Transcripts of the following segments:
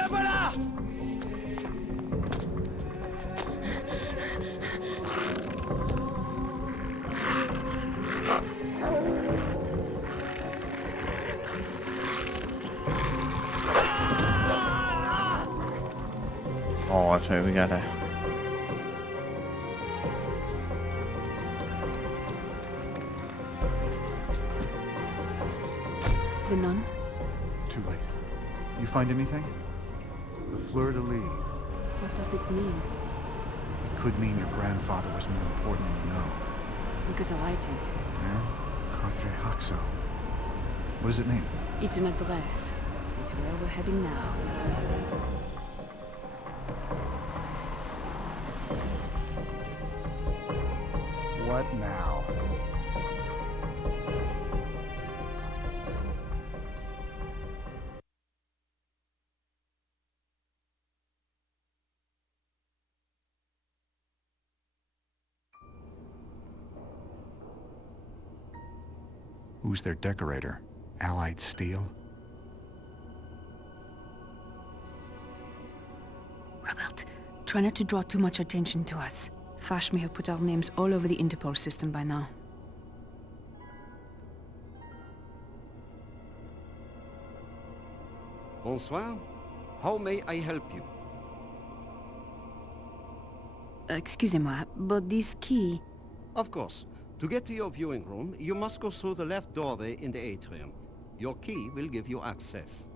La voilà! Oh, that's right, we gotta... The nun? Too late. You find anything? The fleur-de-lis. What does it mean? It could mean your grandfather was more important than you know. Look at the writing. And Cadre Haxo. What does it mean? It's an address. It's where we're heading now. What now? Who's their decorator? Allied Steel? Robert, try not to draw too much attention to us. Fash may have put our names all over the Interpol system by now. Bonsoir. How may I help you? Excusez-moi, but this key... Of course. To get to your viewing room, you must go through the left doorway in the atrium. Your key will give you access.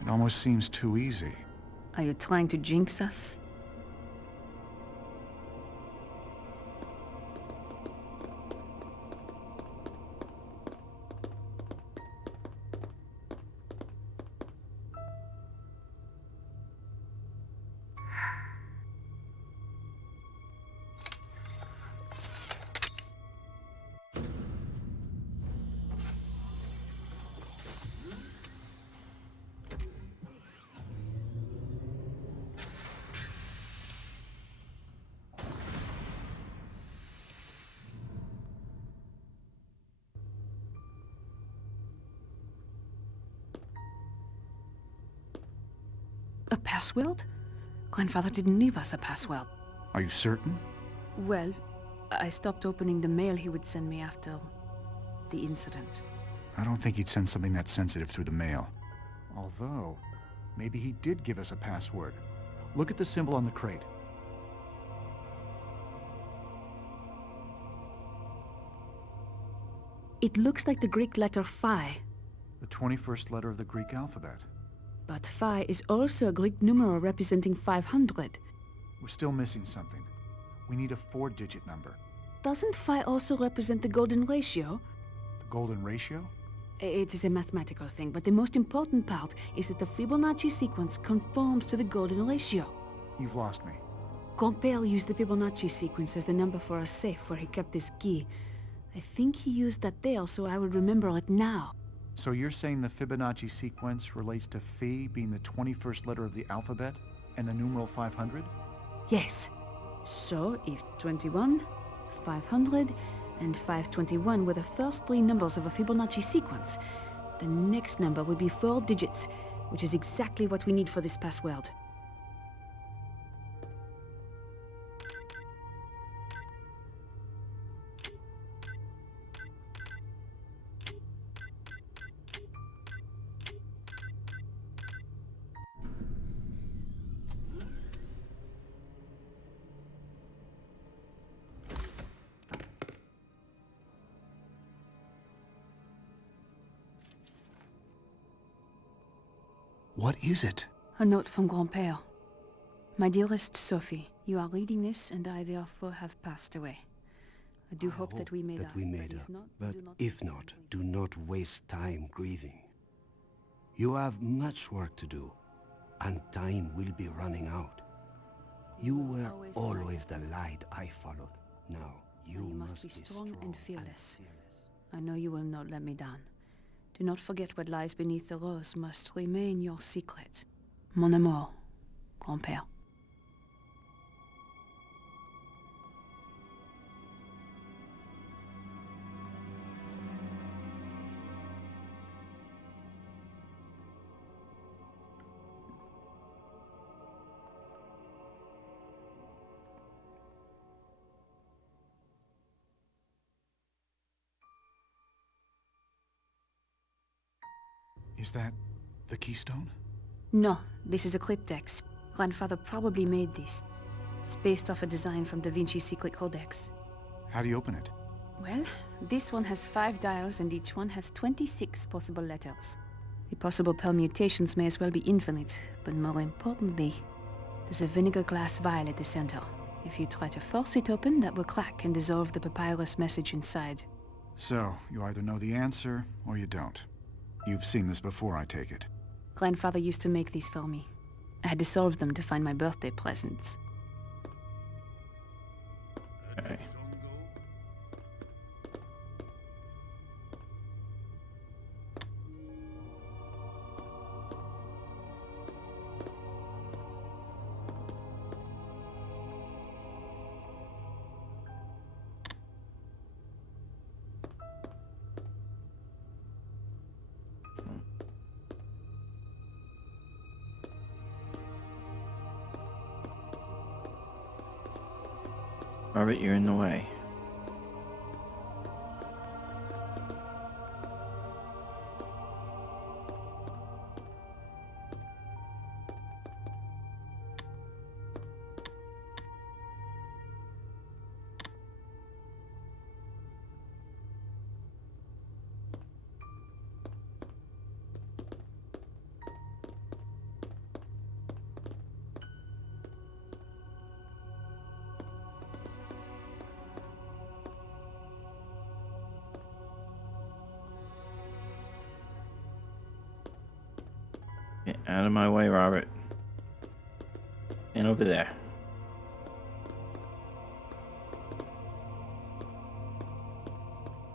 It almost seems too easy. Are you trying to jinx us? A password? Grandfather didn't leave us a password. Are you certain? Well, I stopped opening the mail he would send me after the incident. I don't think he'd send something that sensitive through the mail. Although, maybe he did give us a password. Look at the symbol on the crate. It looks like the Greek letter phi. The 21st letter of the Greek alphabet. But phi is also a Greek numeral representing 500. We're still missing something. We need a 4-digit number. Doesn't phi also represent the golden ratio? The golden ratio? It is a mathematical thing, but the most important part is that the Fibonacci sequence conforms to the golden ratio. You've lost me. Compere used the Fibonacci sequence as the number for a safe where he kept his key. I think he used that there, so I would remember it now. So you're saying the Fibonacci sequence relates to phi being the 21st letter of the alphabet and the numeral 500? Yes. So if 21, 500, and 521 were the first three numbers of a Fibonacci sequence, the next number would be 4 digits, which is exactly what we need for this password. What is it? A note from Grand-Père. My dearest Sophie, you are reading this, and I therefore have passed away. I do hope that we made up. But if not, do not waste time grieving. You have much work to do, and time will be running out. You were always the light I followed. Now, you must be strong and fearless. I know you will not let me down. Do not forget what lies beneath the rose must remain your secret. Mon amour, Grand-Père. Is that the keystone? No, this is a cryptex. Grandfather probably made this. It's based off a design from DaVinci Secret Codex. How do you open it? Well, this one has 5 dials and each one has 26 possible letters. The possible permutations may as well be infinite, but more importantly, there's a vinegar glass vial at the center. If you try to force it open, that will crack and dissolve the papyrus message inside. So, you either know the answer, or you don't. You've seen this before, I take it. Grandfather used to make these for me. I had to solve them to find my birthday presents. Okay. Robert, you're in the way. Get out of my way, Robert. And over there.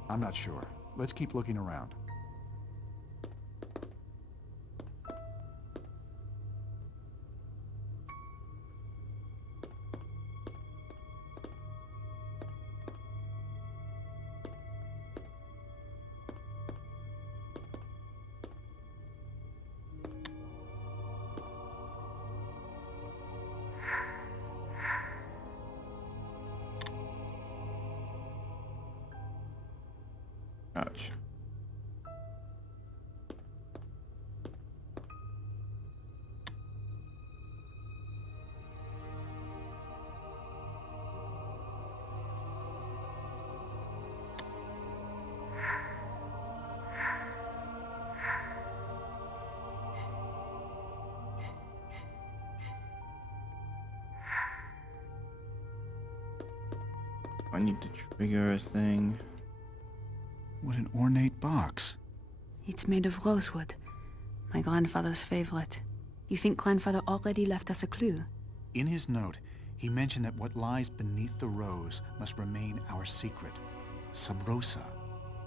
I'm not sure. Let's keep looking around. Ouch. I need to trigger a thing. What an ornate box. It's made of rosewood. My grandfather's favorite. You think Grandfather already left us a clue? In his note, he mentioned that what lies beneath the rose must remain our secret. Sub rosa.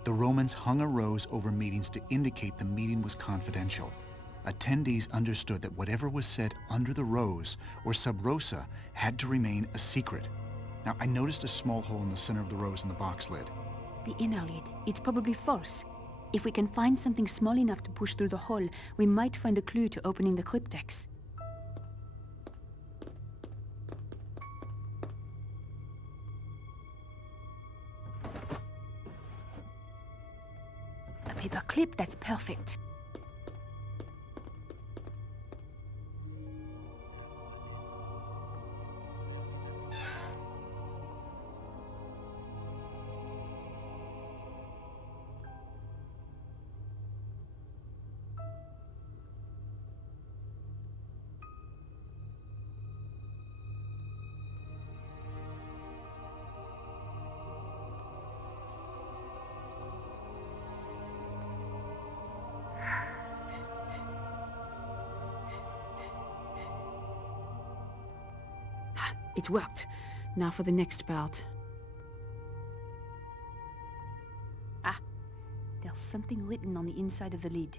The Romans hung a rose over meetings to indicate the meeting was confidential. Attendees understood that whatever was said under the rose or sub rosa had to remain a secret. Now, I noticed a small hole in the center of the rose in the box lid. The inner lid. It's probably false. If we can find something small enough to push through the hole, we might find a clue to opening the cryptex. A paper clip, that's perfect. It worked. Now for the next part. Ah, there's something written on the inside of the lid.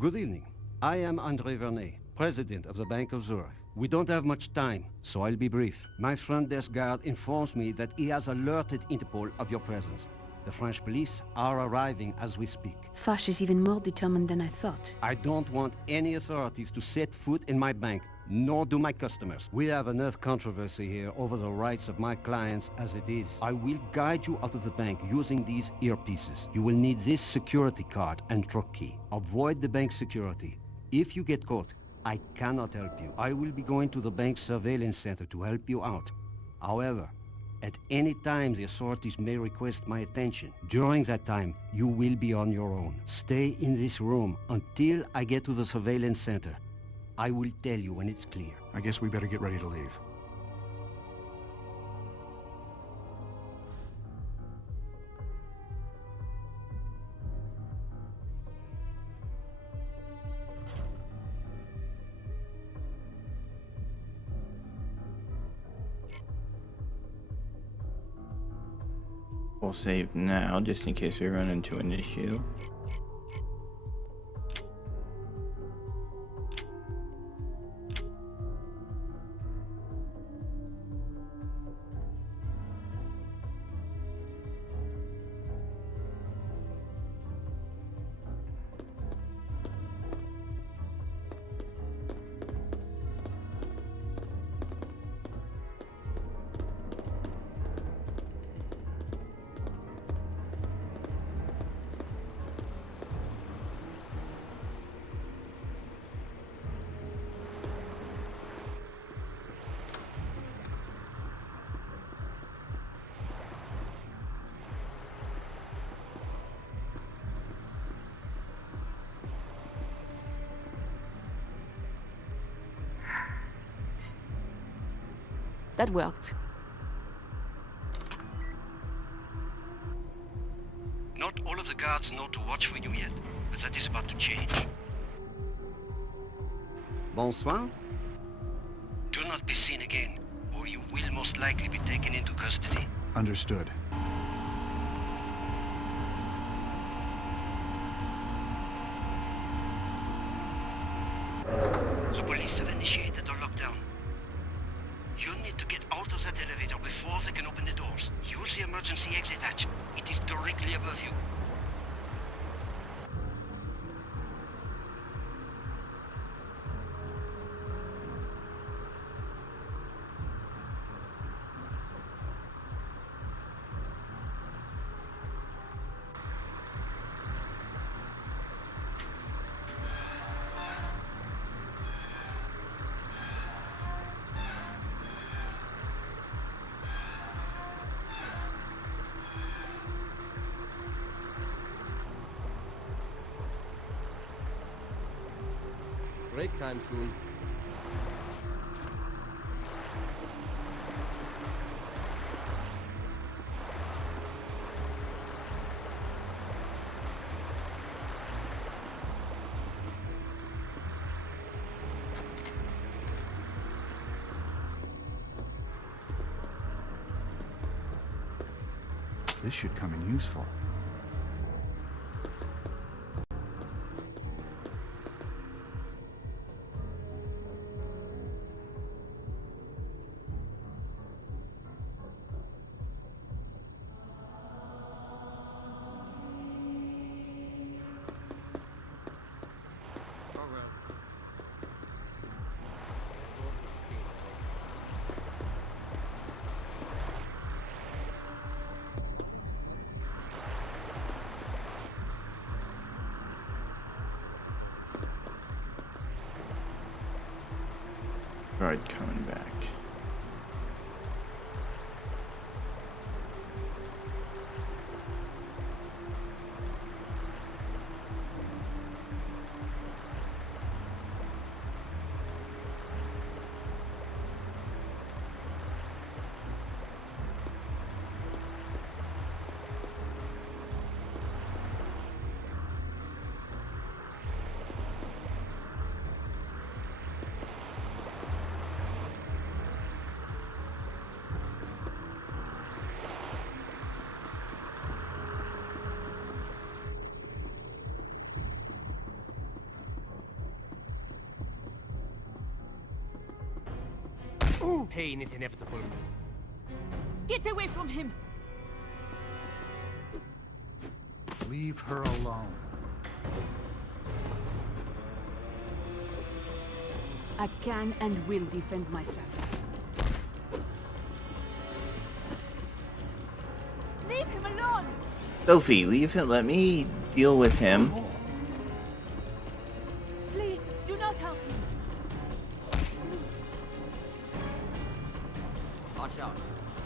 Good evening. I am André Vernet, president of the Bank of Zurich. We don't have much time, so I'll be brief. My front desk guard informs me that he has alerted Interpol of your presence. The French police are arriving as we speak. Fache is even more determined than I thought. I don't want any authorities to set foot in my bank, nor do my customers. We have enough controversy here over the rights of my clients as it is. I will guide you out of the bank using these earpieces. You will need this security card and truck key. Avoid the bank security. If you get caught, I cannot help you. I will be going to the bank surveillance center to help you out. However, at any time the authorities may request my attention. During that time, you will be on your own. Stay in this room until I get to the surveillance center. I will tell you when it's clear. I guess we better get ready to leave. We'll save now, just in case we run into an issue. That worked. Not all of the guards know to watch for you yet, but that is about to change. Bonsoir. Do not be seen again, or you will most likely be taken into custody. Understood. The police have initiated a lockdown. You need to get out of that elevator before they can open the doors. Use the emergency exit hatch. It is directly above you. Break time soon. This should come in useful. tried coming back. Pain is inevitable. Get away from him! Leave her alone. I can and will defend myself. Leave him alone! Sophie, leave him. Let me deal with him. Please, do not hurt him. Watch out.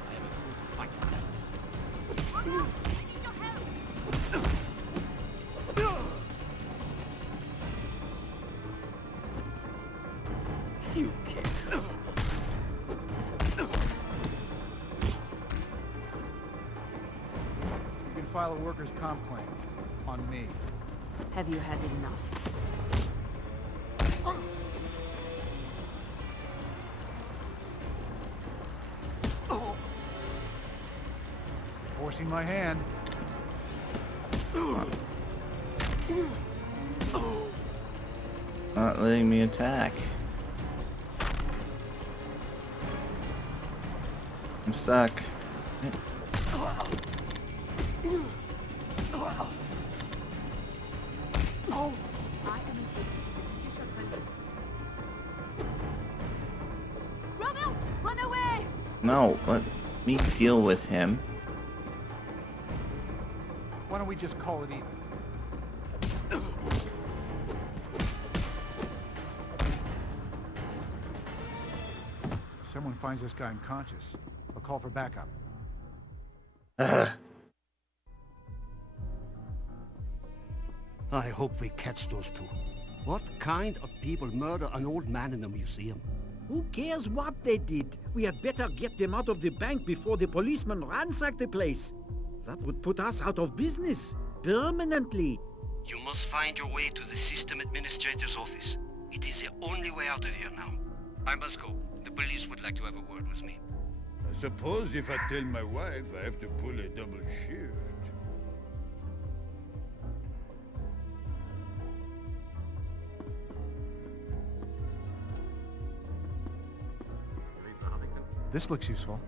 I am a good fighter. I need your help! You can't. You can file a workers' comp claim on me. Have you had enough? Forcing my hand. Not letting me attack. I'm stuck. Robert, run away! No, let me deal with him. Why don't we just call it even? If someone finds this guy unconscious, I'll call for backup. I hope we catch those two. What kind of people murder an old man in a museum? Who cares what they did? We had better get them out of the bank before the policemen ransack the place. That would put us out of business. Permanently. You must find your way to the system administrator's office. It is the only way out of here now. I must go. The police would like to have a word with me. I suppose if I tell my wife, I have to pull a double shift. This looks useful.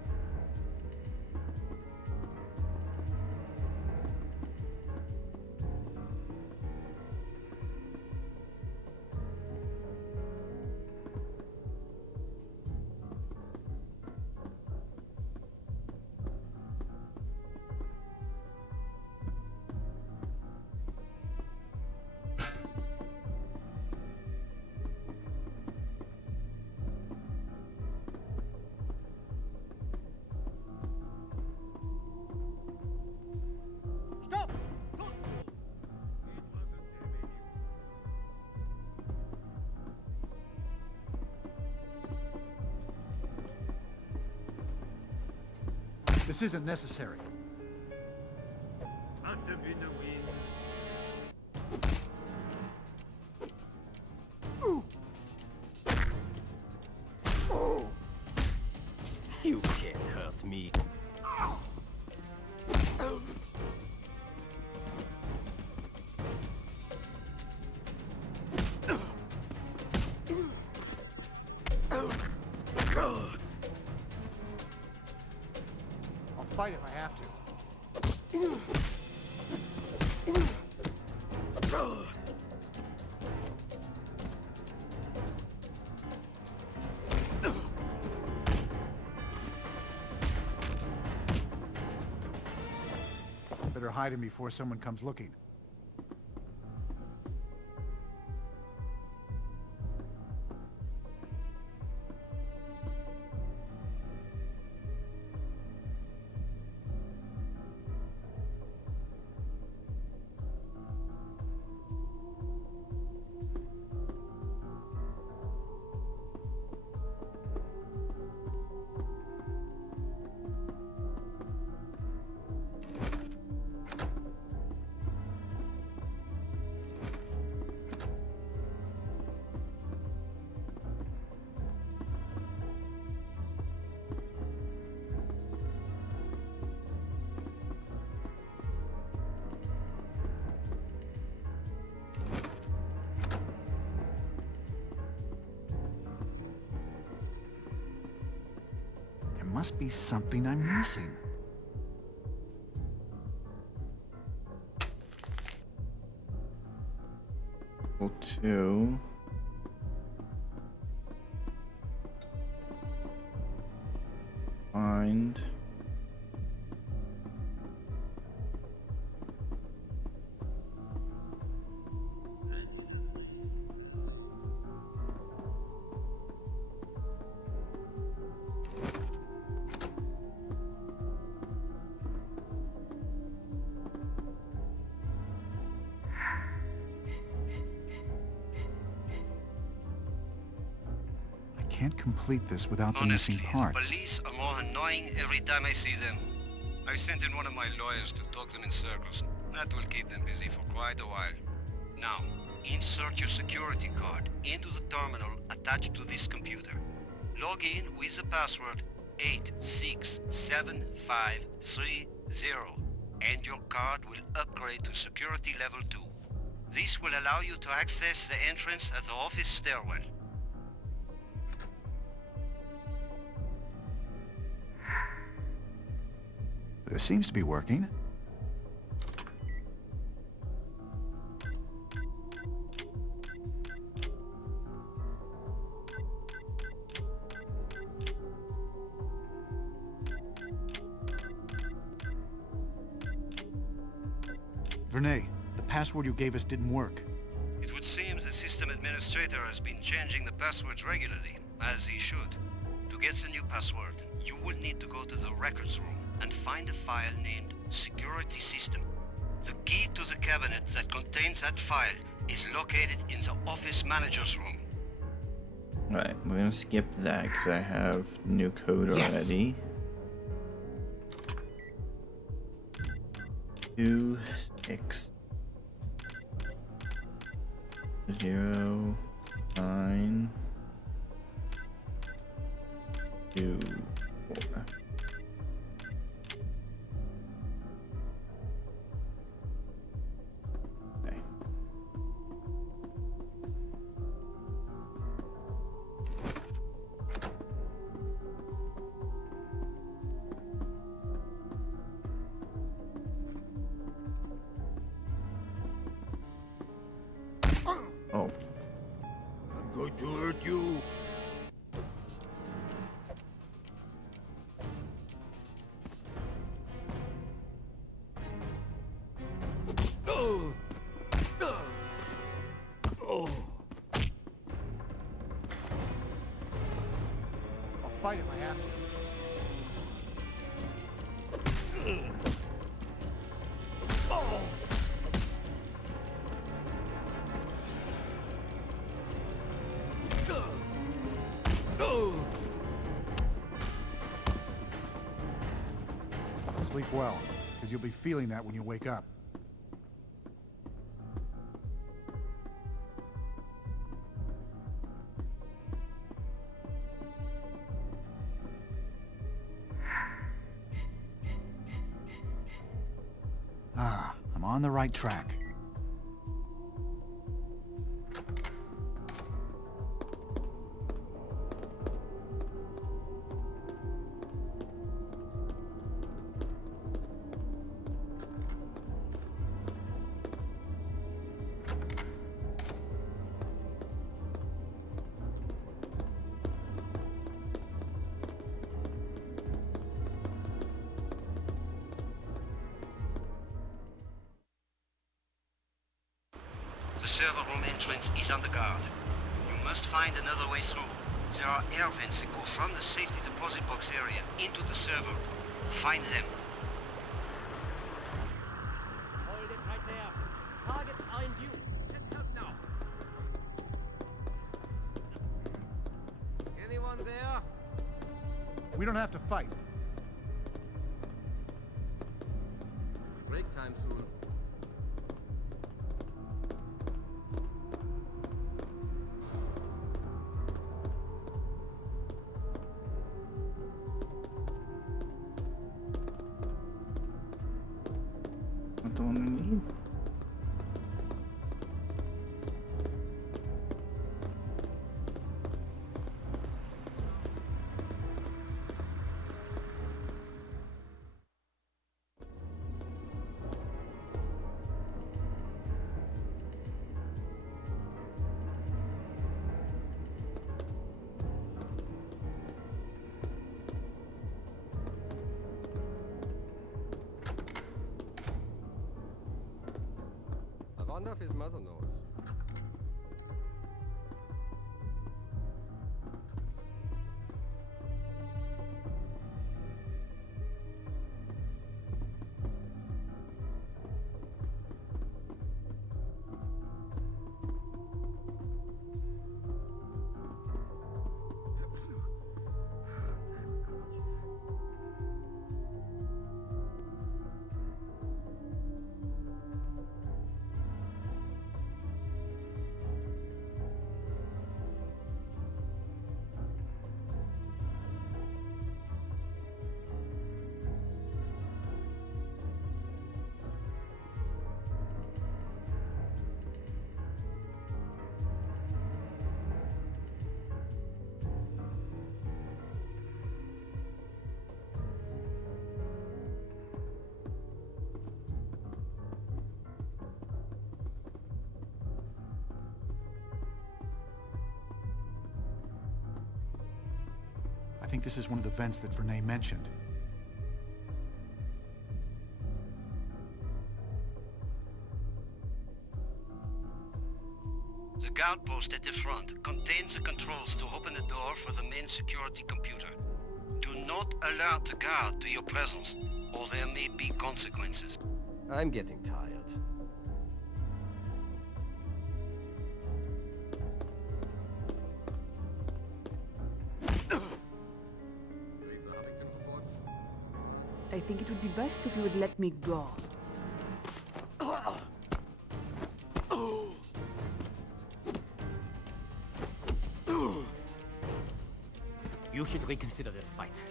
Stop! This isn't necessary. Must have been the wind. You can't hurt me. I'll fight if I have to. Better hide him before someone comes looking. must be something I'm missing. Equal to find I can't complete this without the missing Honestly, parts. police are more annoying every time I see them. I sent in one of my lawyers to talk them in circles. That will keep them busy for quite a while. Now, insert your security card into the terminal attached to this computer. Log in with the password 867530, and your card will upgrade to security level 2. This will allow you to access the entrance at the office stairwell. This seems to be working. Vernay, the password you gave us didn't work. It would seem the system administrator has been changing the passwords regularly, as he should. To get the new password, you will need to go to the records room and find a file named Security System. The key to the cabinet that contains that file is located in the office manager's room. Right, we're gonna skip that because I have new code Yes. already. 2 6 0 9 2 4. Okay. Oh, I'm going to hurt you. Oh. Oh. I'll fight if I have to. Sleep well, because you'll be feeling that when you wake up. Ah, I'm on the right track. The server room entrance is on the guard. You must find another way through. There are air vents that go from the safety deposit box area into the server. Find them. Hold it right there. Targets are in view. Send help now. Anyone there? We don't have to fight. Break time soon. not the one we need. Wonder if his mother knows. I think this is one of the vents that Vernay mentioned. The guard post at the front contains the controls to open the door for the main security computer. Do not alert the guard to your presence, or there may be consequences. I'm getting tired. I think it would be best if you would let me go. You should reconsider this fight.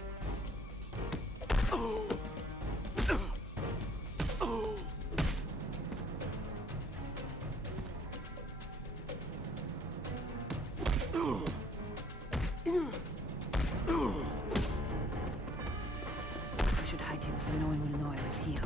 I should hide him so no one will know I was here.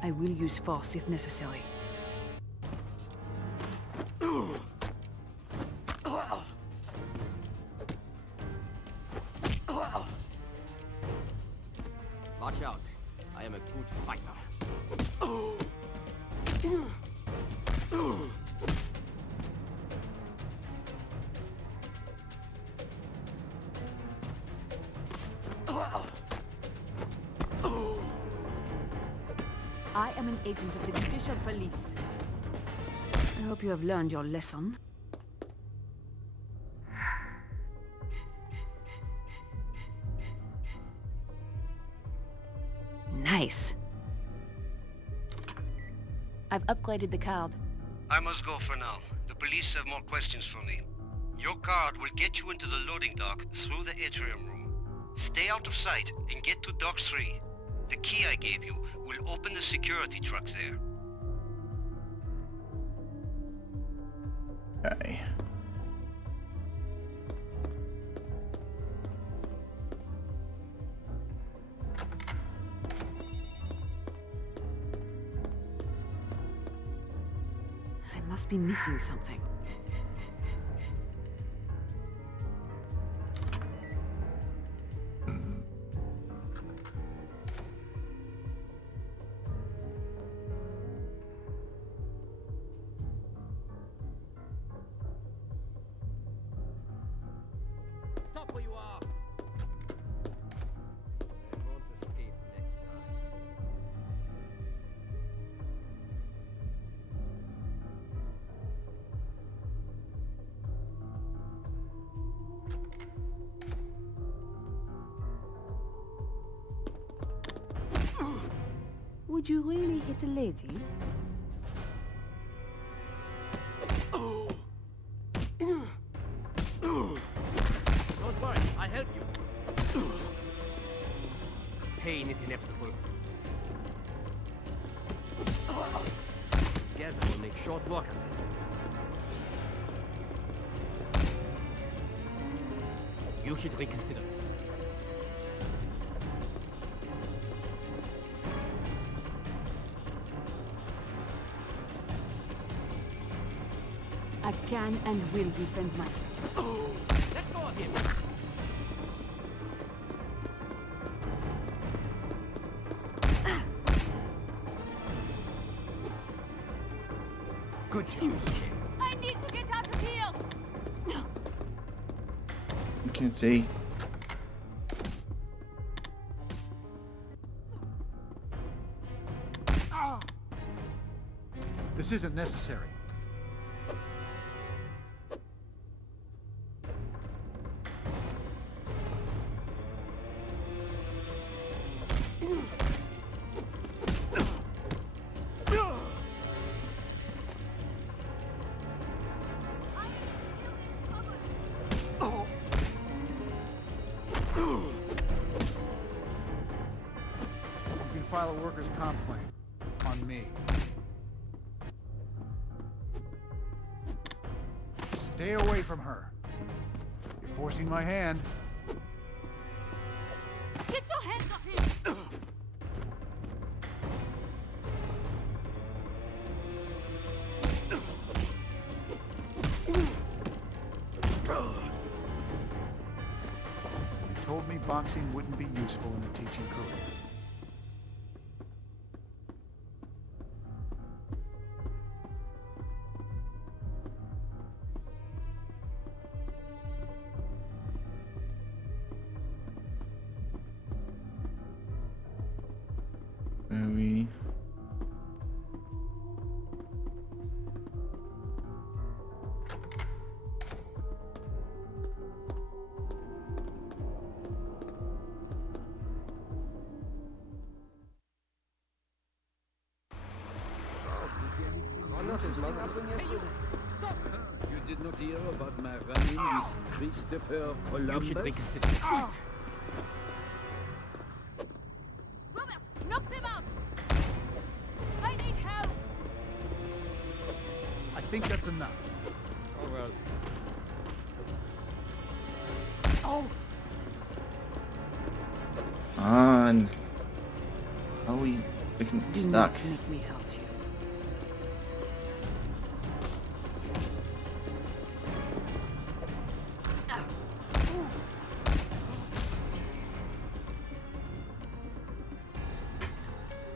I will use force if necessary. Watch out. I am a good fighter. I am an agent of the Judicial Police. I hope you have learned your lesson. Nice. I've upgraded the card. I must go for now. The police have more questions for me. Your card will get you into the loading dock through the atrium room. Stay out of sight and get to Dock 3. The key I gave you will open the security trucks there. Okay. I must be missing something. Stop where you are. I won't escape next time. Would you really hit a lady? Don't worry, I'll help you. Pain is inevitable. Together we'll make short work of it. You should reconsider this. can and will defend myself. Let go of him. Good job. I need to get out of here! You can see. This isn't necessary. You can file a workers' comp claim on me. Stay away from her. You're forcing my hand. Get your hands off him! You told me boxing wouldn't be useful in a teaching career. Very. Why not his mother? You did not hear about my run-in with Christopher Columbus? You should reconsider this fight. Robert, knock them out! I need help! I think that's enough. Oh well. Oh! On. How are we freaking Do stuck? not make me hurt you.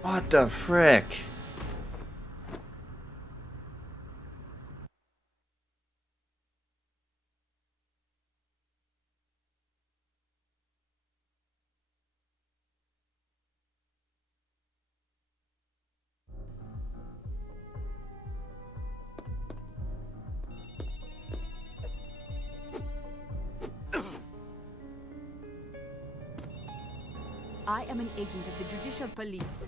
What the frick? I am an agent of the Judicial Police.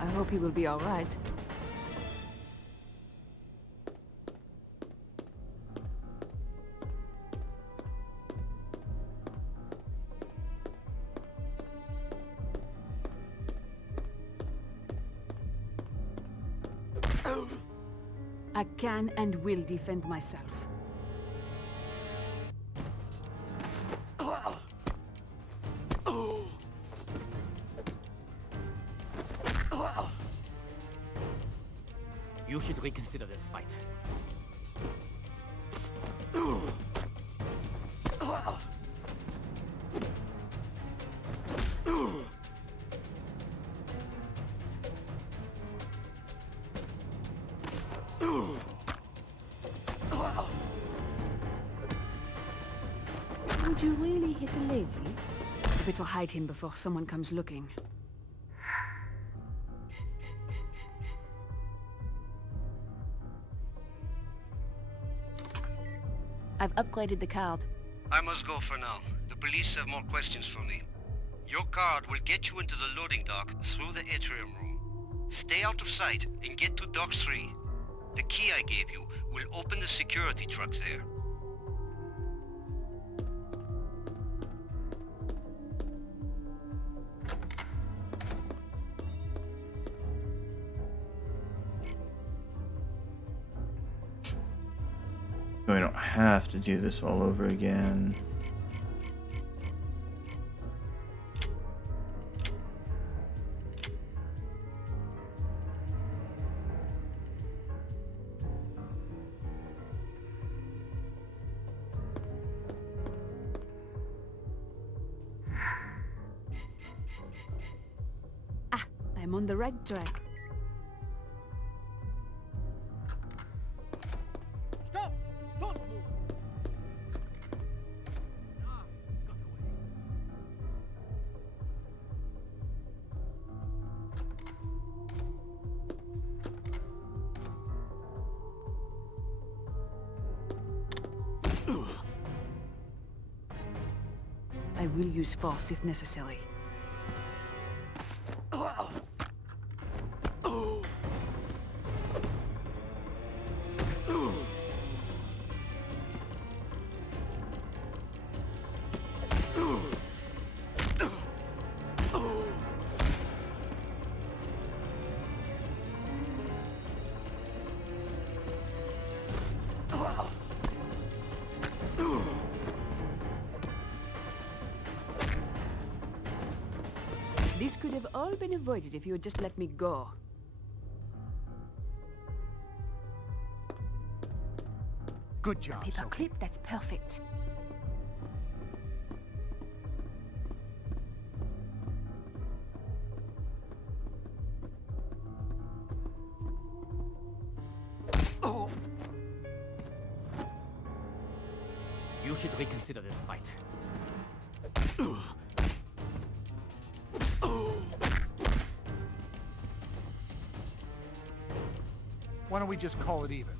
I hope he will be all right. I can and will defend myself. You should reconsider this fight. Would you really hit a lady? I better hide him before someone comes looking. I've upgraded the card. I must go for now. The police have more questions for me. Your card will get you into the loading dock through the atrium room. Stay out of sight and get to Dock 3. The key I gave you will open the security trucks there. So we don't have to do this all over again. I'm on the right track. Stop! Don't move! Ah, got away. I will use force if necessary. This could have all been avoided if you had just let me go. Good job, Paper Sophie. clip, that's perfect. You should reconsider this fight. Why don't we just call it even?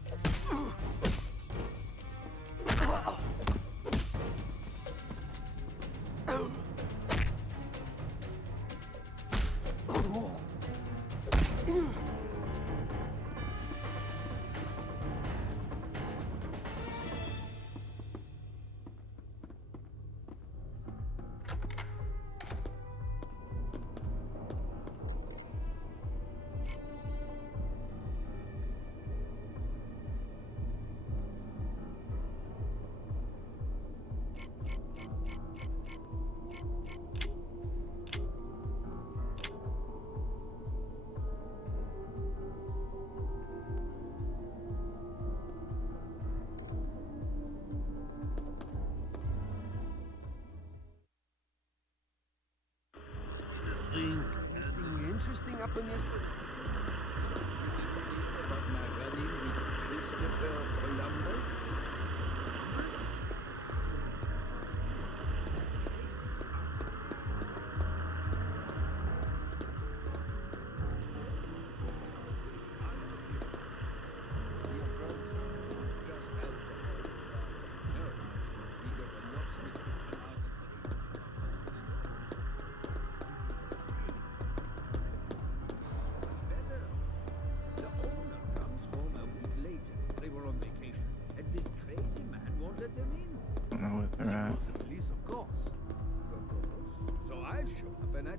Anything interesting up in this? About my running with Christopher Columbus?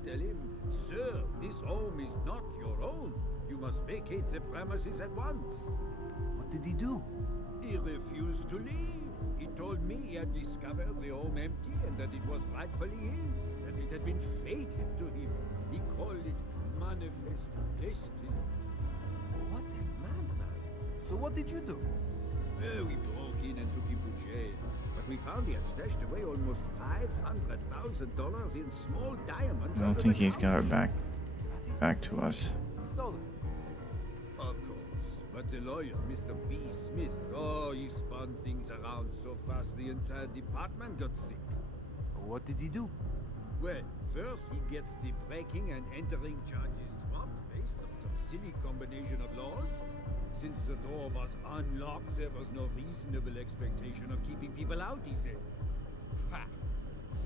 Tell him, sir, this home is not your own. You must vacate the premises at once. What did he do? He refused to leave. He told me he had discovered the home empty and that it was rightfully his, that it had been fated to him. He called it manifest destiny. What a madman. So what did you do? Well, we broke in and took him to jail. But we found he had stashed away almost $500,000 in small diamonds. I don't think he's got it back to us. Stolen. Of course. But the lawyer, Mr. B. Smith, oh, he spun things around so fast the entire department got sick. What did he do? Well, first he gets the breaking and entering charges dropped based on some silly combination of laws. Since the door was unlocked, there was no reasonable expectation of keeping people out, he said. Ha!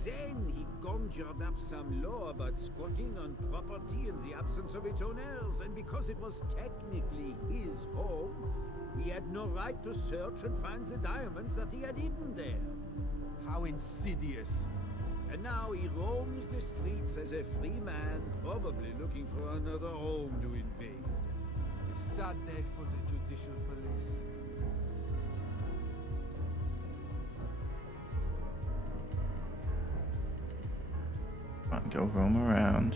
Then he conjured up some law about squatting on property in the absence of its owners, and because it was technically his home, he had no right to search and find the diamonds that he had hidden there. How insidious. And now he roams the streets as a free man, probably looking for another home to invade. A sad day for the judicial police. Come on, go roam around.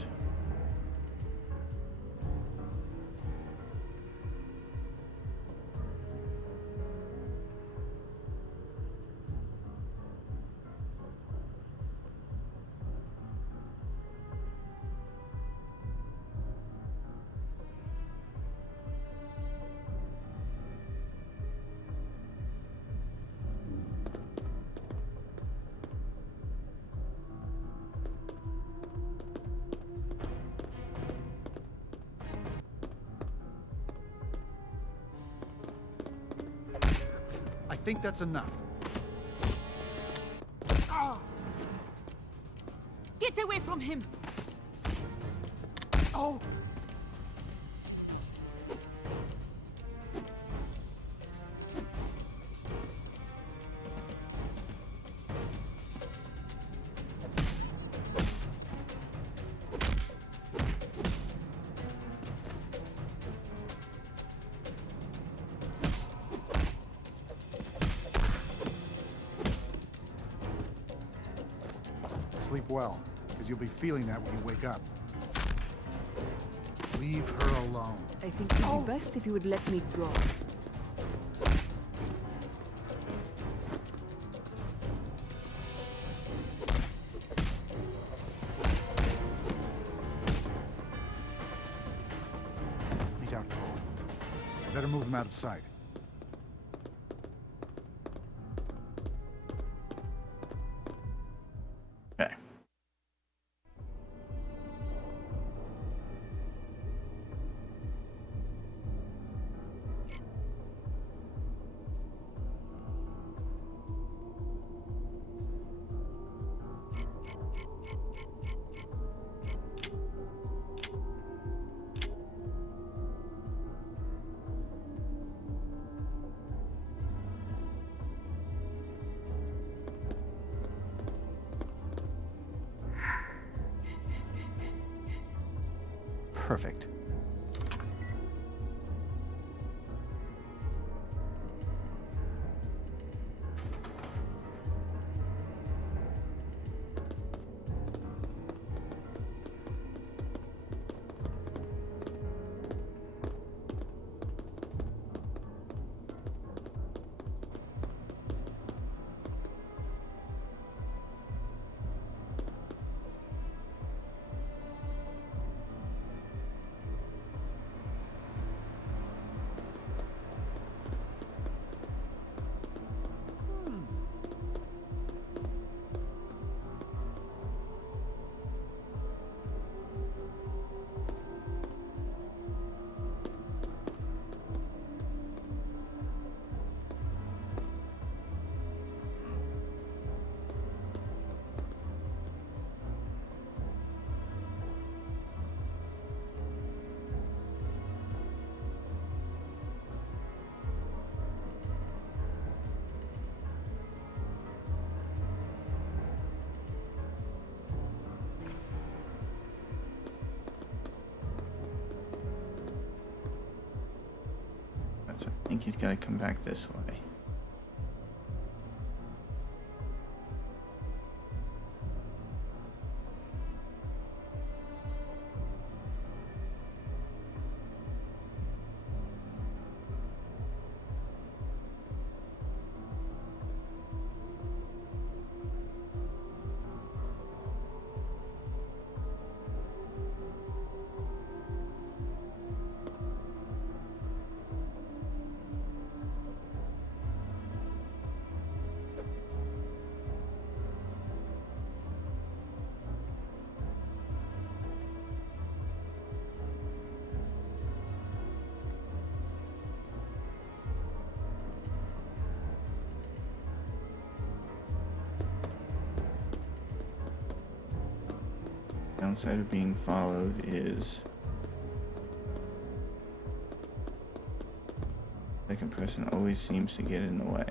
I think that's enough. Get away from him! Oh! Sleep well, because you'll be feeling that when you wake up. Leave her alone. I think it would be best if you would let me go. He's out cold. Better move him out of sight. Okay. Perfect. I think he's gotta come back this way. Downside of being followed is second person always seems to get in the way.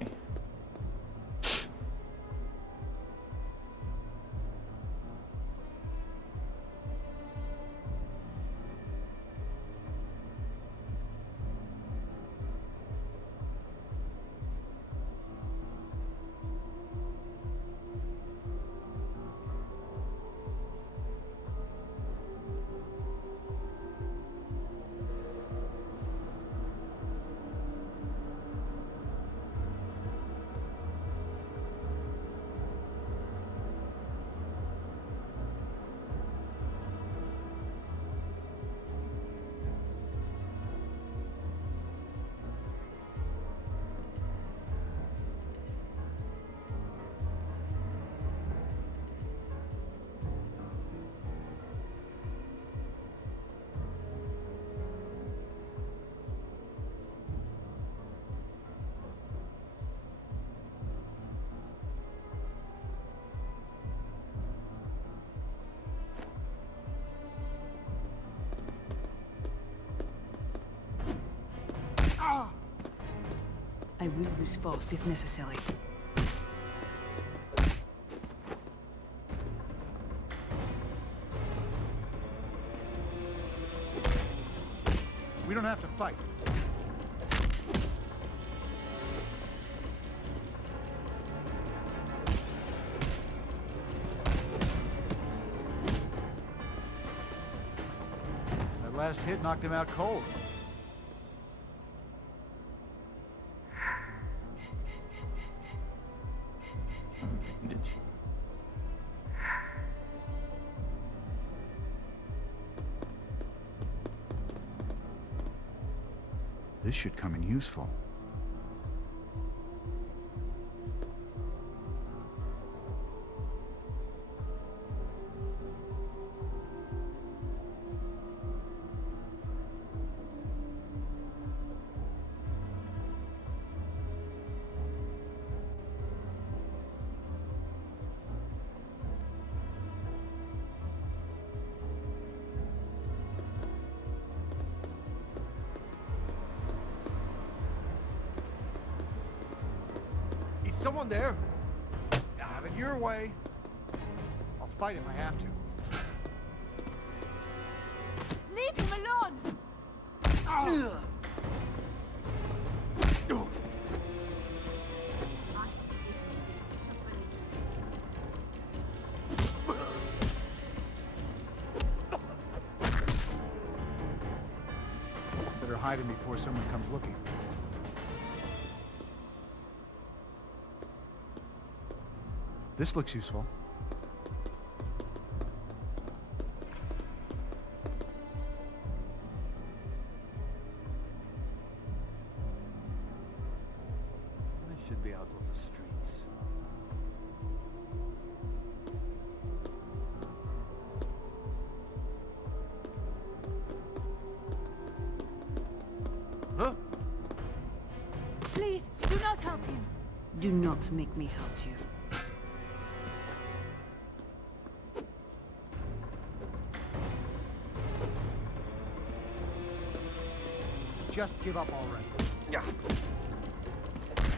I will use force if necessary. We don't have to fight. That last hit knocked him out cold. This should come in useful. Is someone there? Have it your way. I'll fight if I have to. Leave him alone! Better hide him before someone comes looking. This looks useful. I should be out of the streets. Huh? Please, do not hurt him. Do not make me hurt you. Just give up already. Yeah.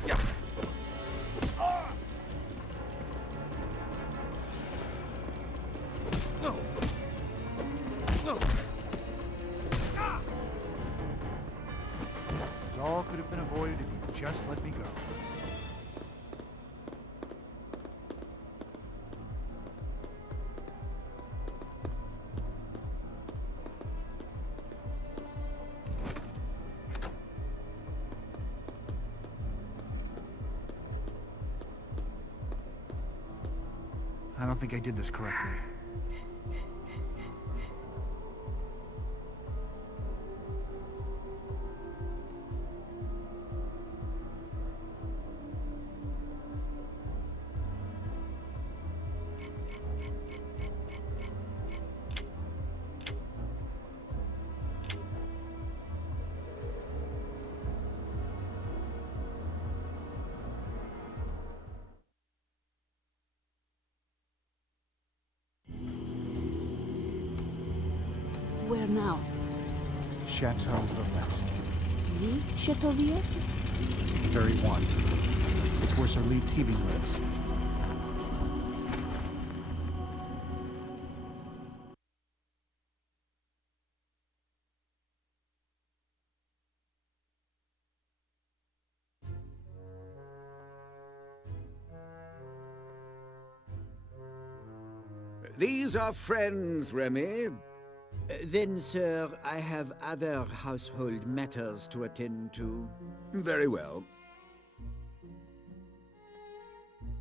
Yeah. No. No. This all could have been avoided if you just let me go. I don't think I did this correctly. Where now? Chateau Villette. The Chateau Villette? The very one. It's where Sir Lee Teabing lives. These are friends, Remy. Then, sir, I have other household matters to attend to. Very well.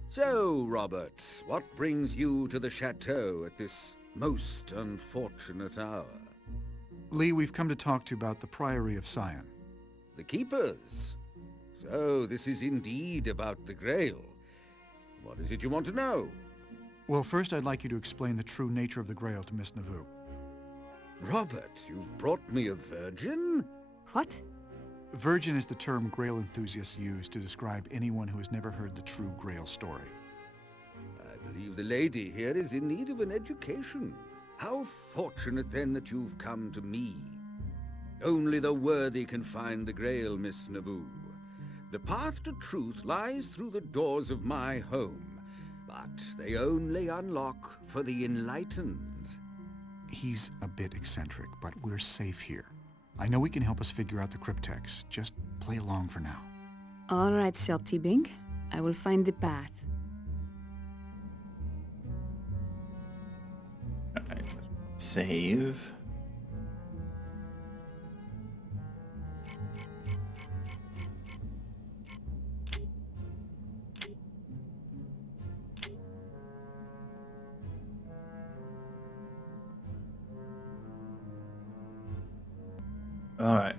So, Robert, what brings you to the chateau at this most unfortunate hour? Lee, we've come to talk to you about the Priory of Sion. The Keepers? So, this is indeed about the Grail. What is it you want to know? Well, first I'd like you to explain the true nature of the Grail to Miss Navoo. Robert, you've brought me a virgin? What? Virgin is the term Grail enthusiasts use to describe anyone who has never heard the true Grail story. I believe the lady here is in need of an education. How fortunate, then, that you've come to me. Only the worthy can find the Grail, Miss Navoo. The path to truth lies through the doors of my home, but they only unlock for the enlightened. He's a bit eccentric, but we're safe here. I know he can help us figure out the cryptex. Just play along for now. All right, Sir T-Bink. I will find the path. Save. All right.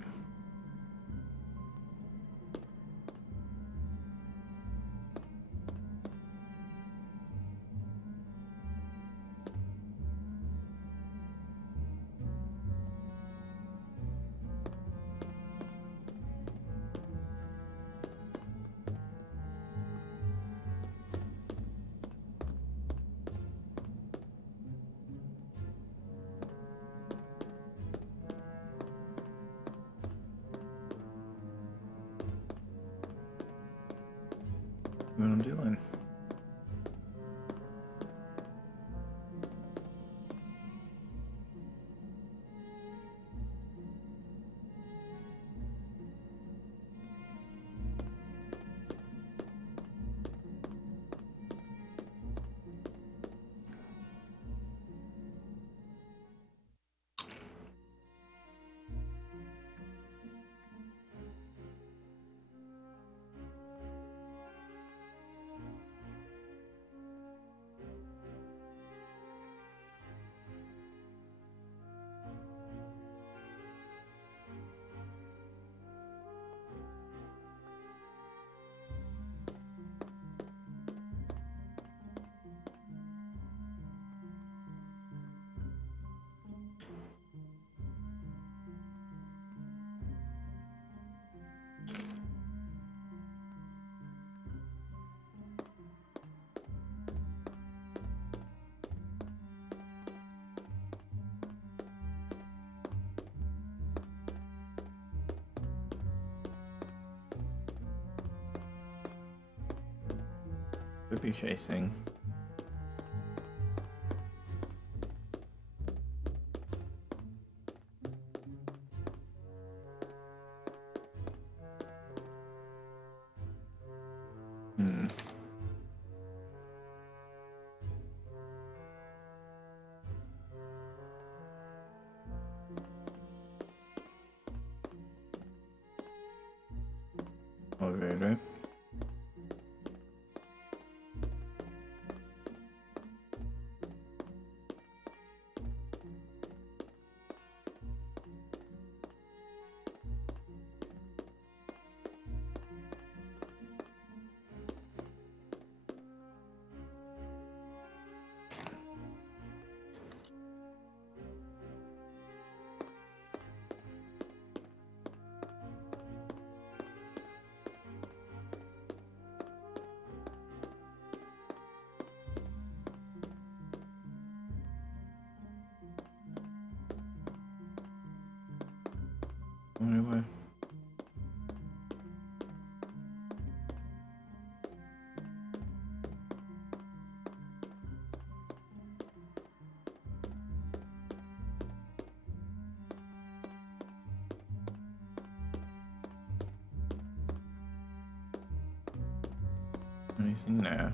What I'm doing. Could be chasing. Okay, right? Anyway. Anything there?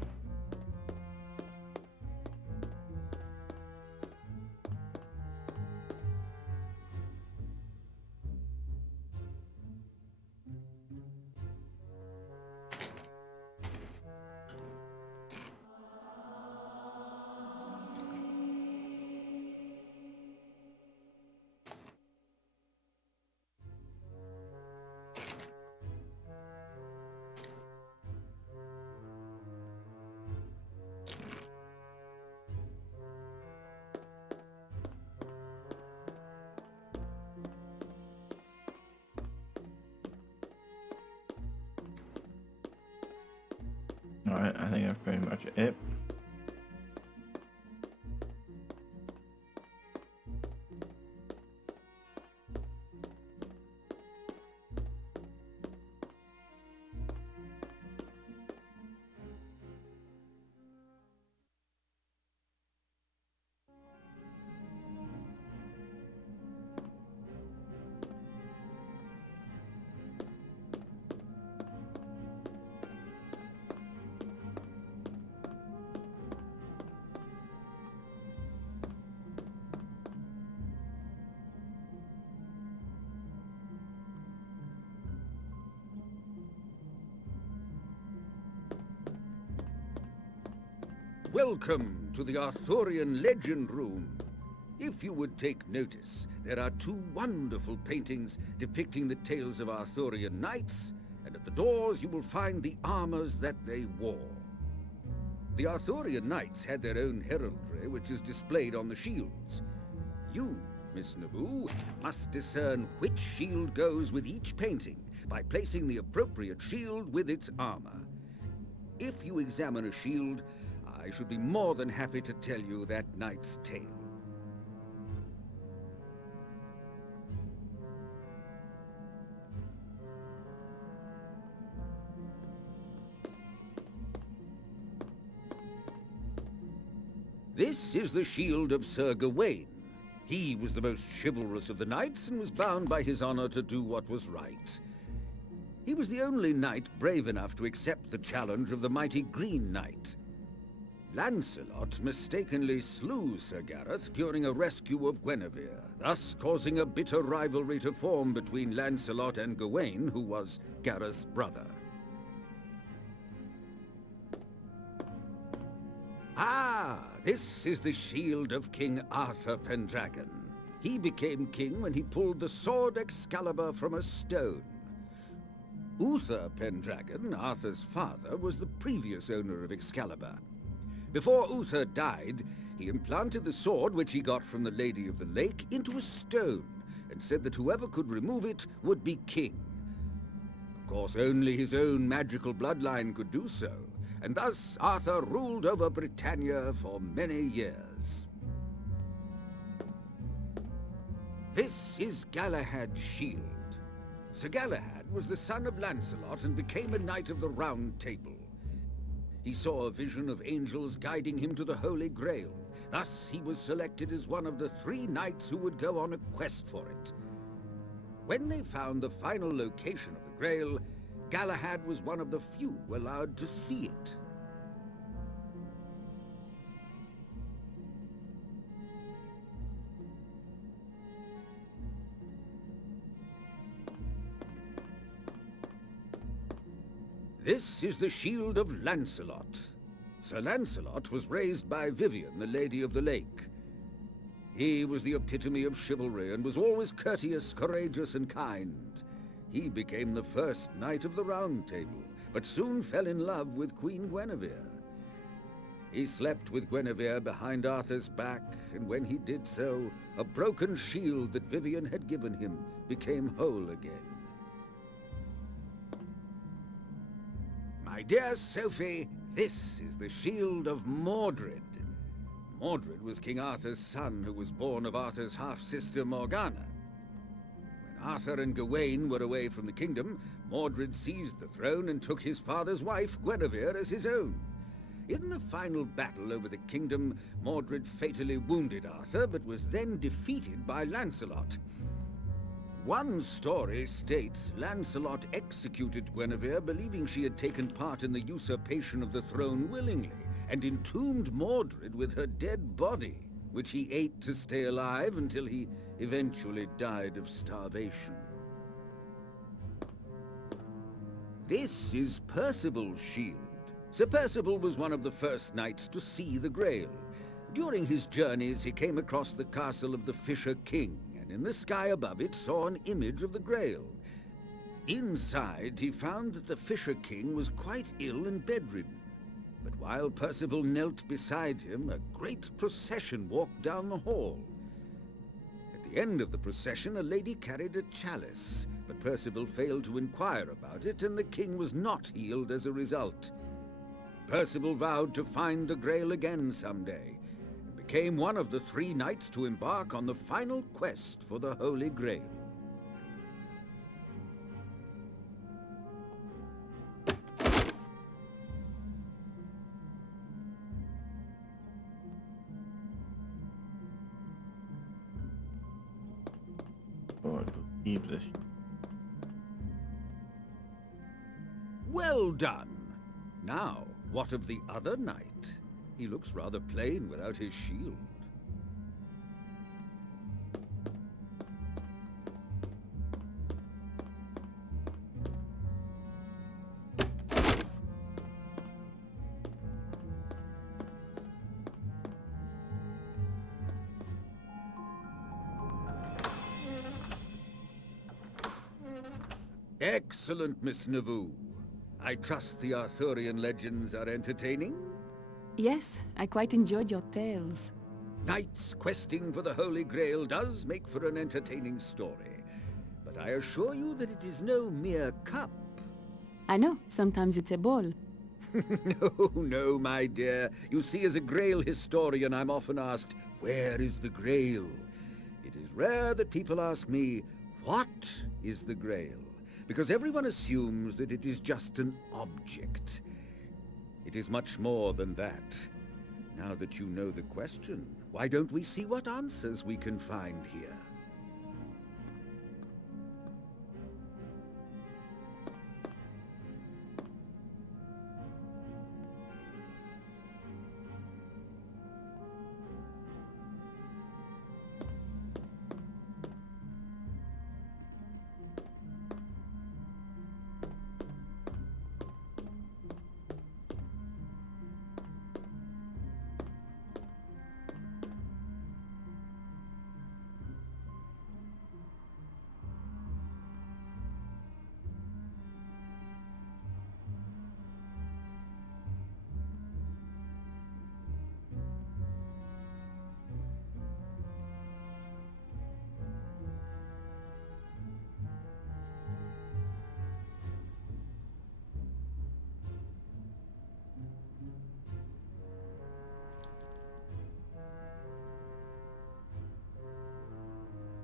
Alright, I think that's pretty much it. Welcome to the Arthurian Legend Room. If you would take notice, there are two wonderful paintings depicting the tales of Arthurian knights, and at the doors you will find the armors that they wore. The Arthurian knights had their own heraldry, which is displayed on the shields. You, Miss Naboo, must discern which shield goes with each painting by placing the appropriate shield with its armor. If you examine a shield, I should be more than happy to tell you that knight's tale. This is the shield of Sir Gawain. He was the most chivalrous of the knights and was bound by his honor to do what was right. He was the only knight brave enough to accept the challenge of the mighty Green Knight. Lancelot mistakenly slew Sir Gareth during a rescue of Guinevere, thus causing a bitter rivalry to form between Lancelot and Gawain, who was Gareth's brother. Ah, this is the shield of King Arthur Pendragon. He became king when he pulled the sword Excalibur from a stone. Uther Pendragon, Arthur's father, was the previous owner of Excalibur. Before Uther died, he implanted the sword which he got from the Lady of the Lake into a stone, and said that whoever could remove it would be king. Of course, only his own magical bloodline could do so, and thus Arthur ruled over Britannia for many years. This is Galahad's shield. Sir Galahad was the son of Lancelot and became a knight of the Round Table. He saw a vision of angels guiding him to the Holy Grail. Thus he was selected as one of the 3 knights who would go on a quest for it. When they found the final location of the Grail, Galahad was one of the few allowed to see it. This is the shield of Lancelot. Sir Lancelot was raised by Vivian, the Lady of the Lake. He was the epitome of chivalry and was always courteous, courageous, and kind. He became the first knight of the Round Table, but soon fell in love with Queen Guinevere. He slept with Guinevere behind Arthur's back, and when he did so, a broken shield that Vivian had given him became whole again. My dear Sophie, this is the shield of Mordred. Mordred was King Arthur's son, who was born of Arthur's half-sister Morgana. When Arthur and Gawain were away from the kingdom, Mordred seized the throne and took his father's wife, Guinevere, as his own. In the final battle over the kingdom, Mordred fatally wounded Arthur, but was then defeated by Lancelot. One story states Lancelot executed Guinevere, believing she had taken part in the usurpation of the throne willingly, and entombed Mordred with her dead body, which he ate to stay alive until he eventually died of starvation. This is Percival's shield. Sir Percival was one of the first knights to see the Grail. During his journeys, he came across the castle of the Fisher King, and in the sky above it saw an image of the Grail. Inside, he found that the Fisher King was quite ill and bedridden. But while Percival knelt beside him, a great procession walked down the hall. At the end of the procession, a lady carried a chalice, but Percival failed to inquire about it, and the king was not healed as a result. Percival vowed to find the Grail again someday, and became one of the 3 knights to embark on the final quest for the Holy Grail. Oh, I believe this. Well done! Now, what of the other knight? He looks rather plain without his shield. Excellent, Miss Nauvoo. I trust the Arthurian legends are entertaining? Yes, I quite enjoyed your tales. Knights questing for the Holy Grail does make for an entertaining story. But I assure you that it is no mere cup. I know, sometimes it's a ball. No, no, my dear. You see, as a Grail historian, I'm often asked, where is the Grail? It is rare that people ask me, what is the Grail? Because everyone assumes that it is just an object. It is much more than that. Now that you know the question, why don't we see what answers we can find here?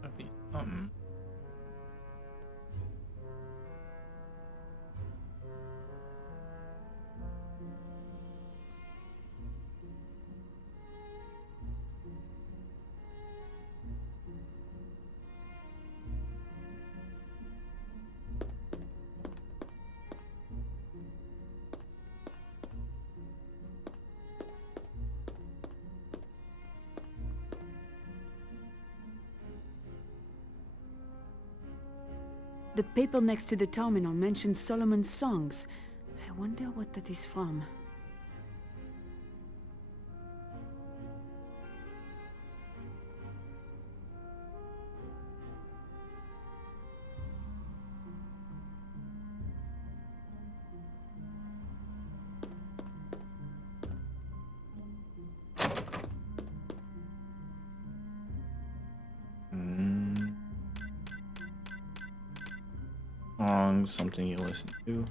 That'd be something. The paper next to the terminal mentions Solomon's songs. I wonder what that is from. Song, something you listen to.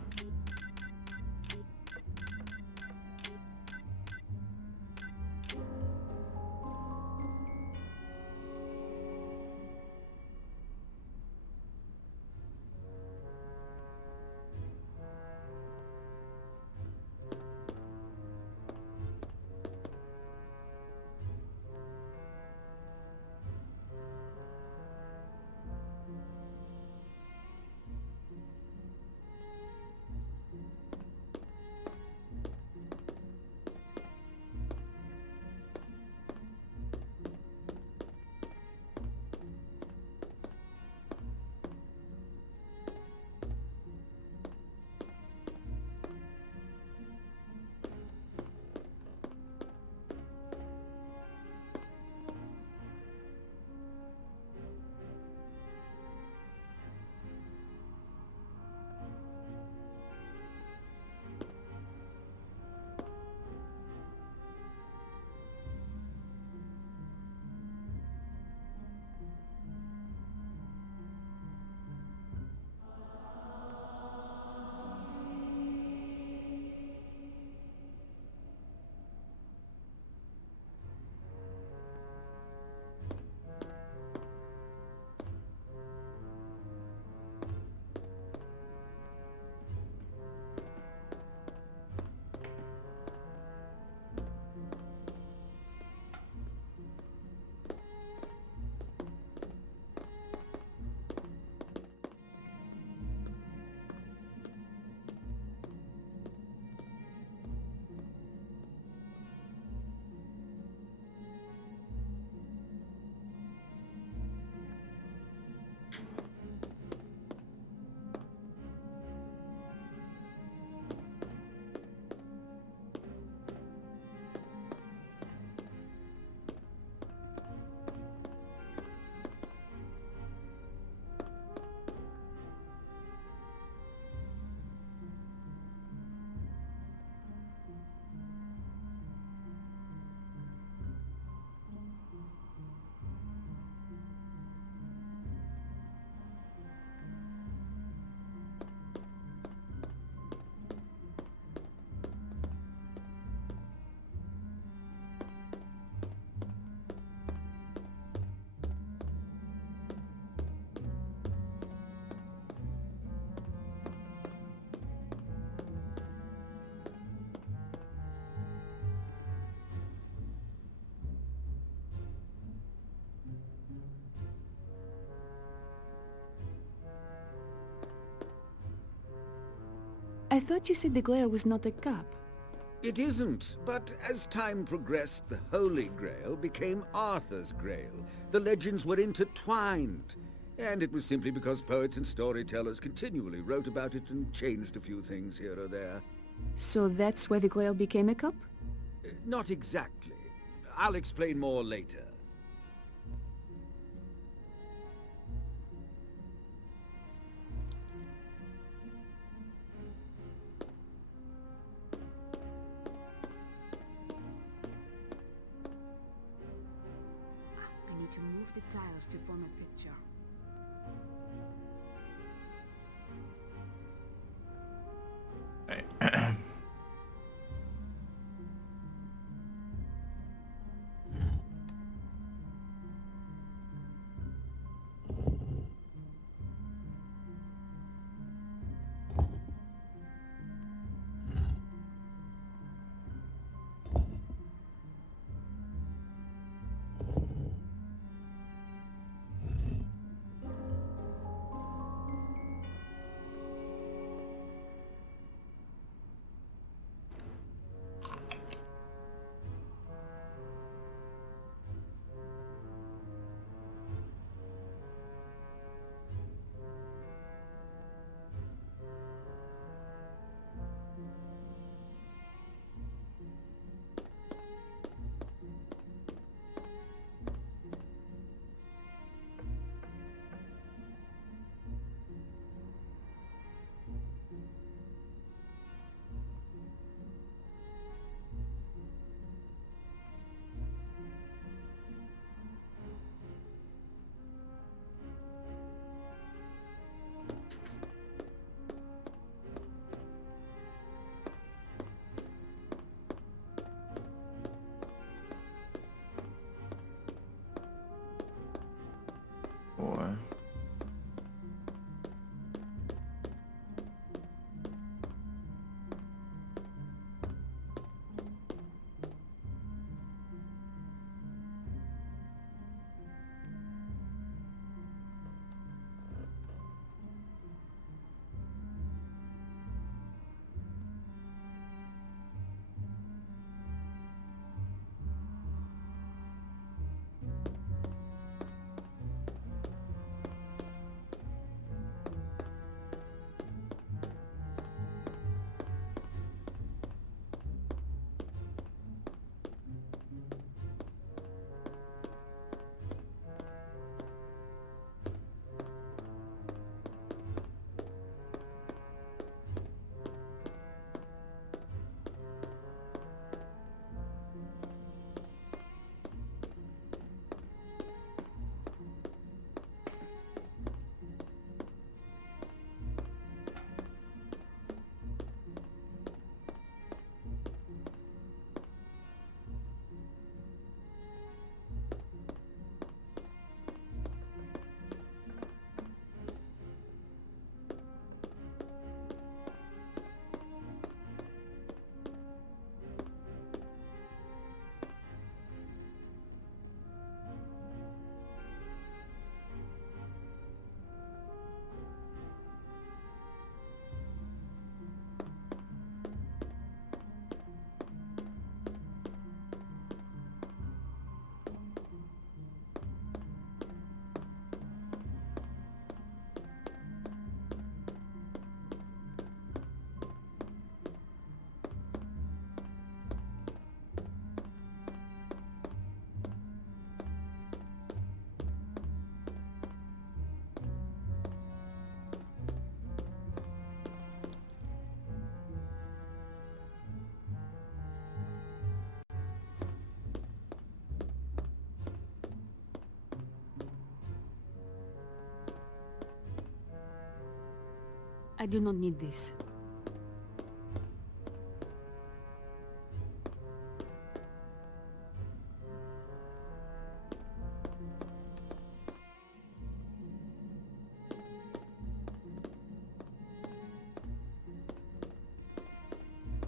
I thought you said the Grail was not a cup. It isn't, but as time progressed, the Holy Grail became Arthur's Grail. The legends were intertwined, and it was simply because poets and storytellers continually wrote about it and changed a few things here or there. So that's why the Grail became a cup? Not exactly. I'll explain more later. I need to move the tiles to form a picture. Boy. I do not need this.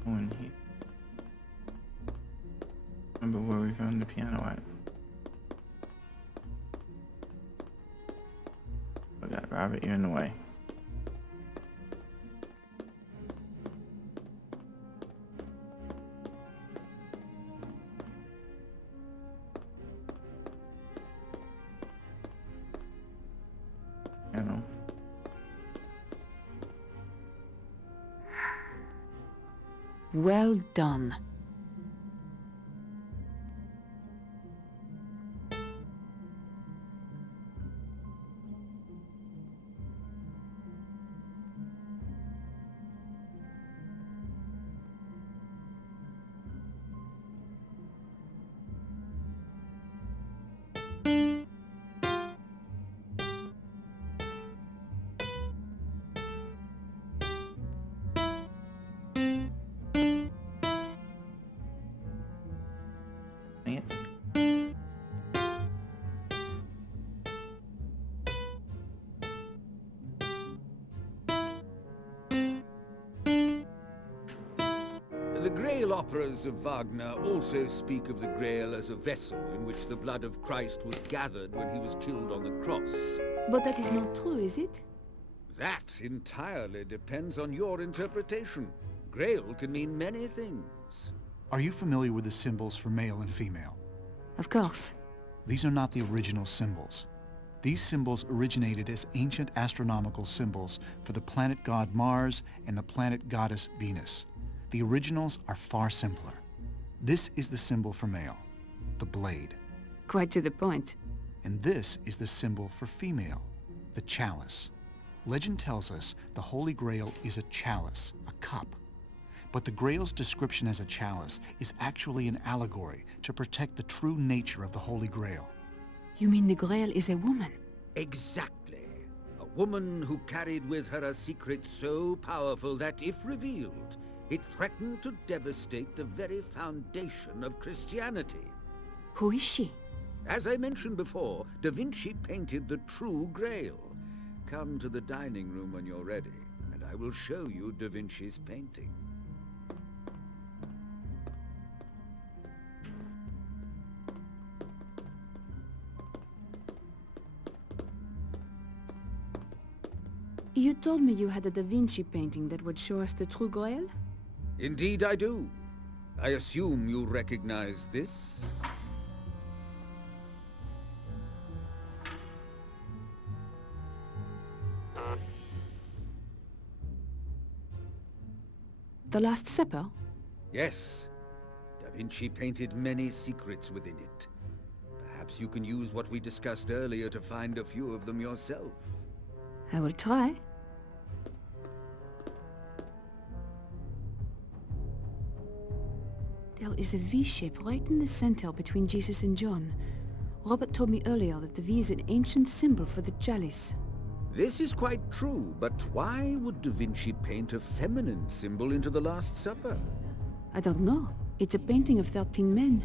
One here. Remember where we found the piano at? I got Robert, you're in the way. Well done. Dang it. The Grail operas of Wagner also speak of the Grail as a vessel in which the blood of Christ was gathered when he was killed on the cross. But that is not true, is it? That entirely depends on your interpretation. Grail can mean many things. Are you familiar with the symbols for male and female? Of course. These are not the original symbols. These symbols originated as ancient astronomical symbols for the planet god Mars and the planet goddess Venus. The originals are far simpler. This is the symbol for male, the blade. Quite to the point. And this is the symbol for female, the chalice. Legend tells us the Holy Grail is a chalice, a cup. But the Grail's description as a chalice is actually an allegory to protect the true nature of the Holy Grail. You mean the Grail is a woman? Exactly. A woman who carried with her a secret so powerful that, if revealed, it threatened to devastate the very foundation of Christianity. Who is she? As I mentioned before, DaVinci painted the true Grail. Come to the dining room when you're ready, and I will show you DaVinci's painting. You told me you had a Da Vinci painting that would show us the true Grail? Indeed I do. I assume you recognize this? The Last Supper? Yes. Da Vinci painted many secrets within it. Perhaps you can use what we discussed earlier to find a few of them yourself. I will try. There is a V shape right in the center between Jesus and John. Robert told me earlier that the V is an ancient symbol for the chalice. This is quite true, but why would Da Vinci paint a feminine symbol into the Last Supper? I don't know. It's a painting of 13 men.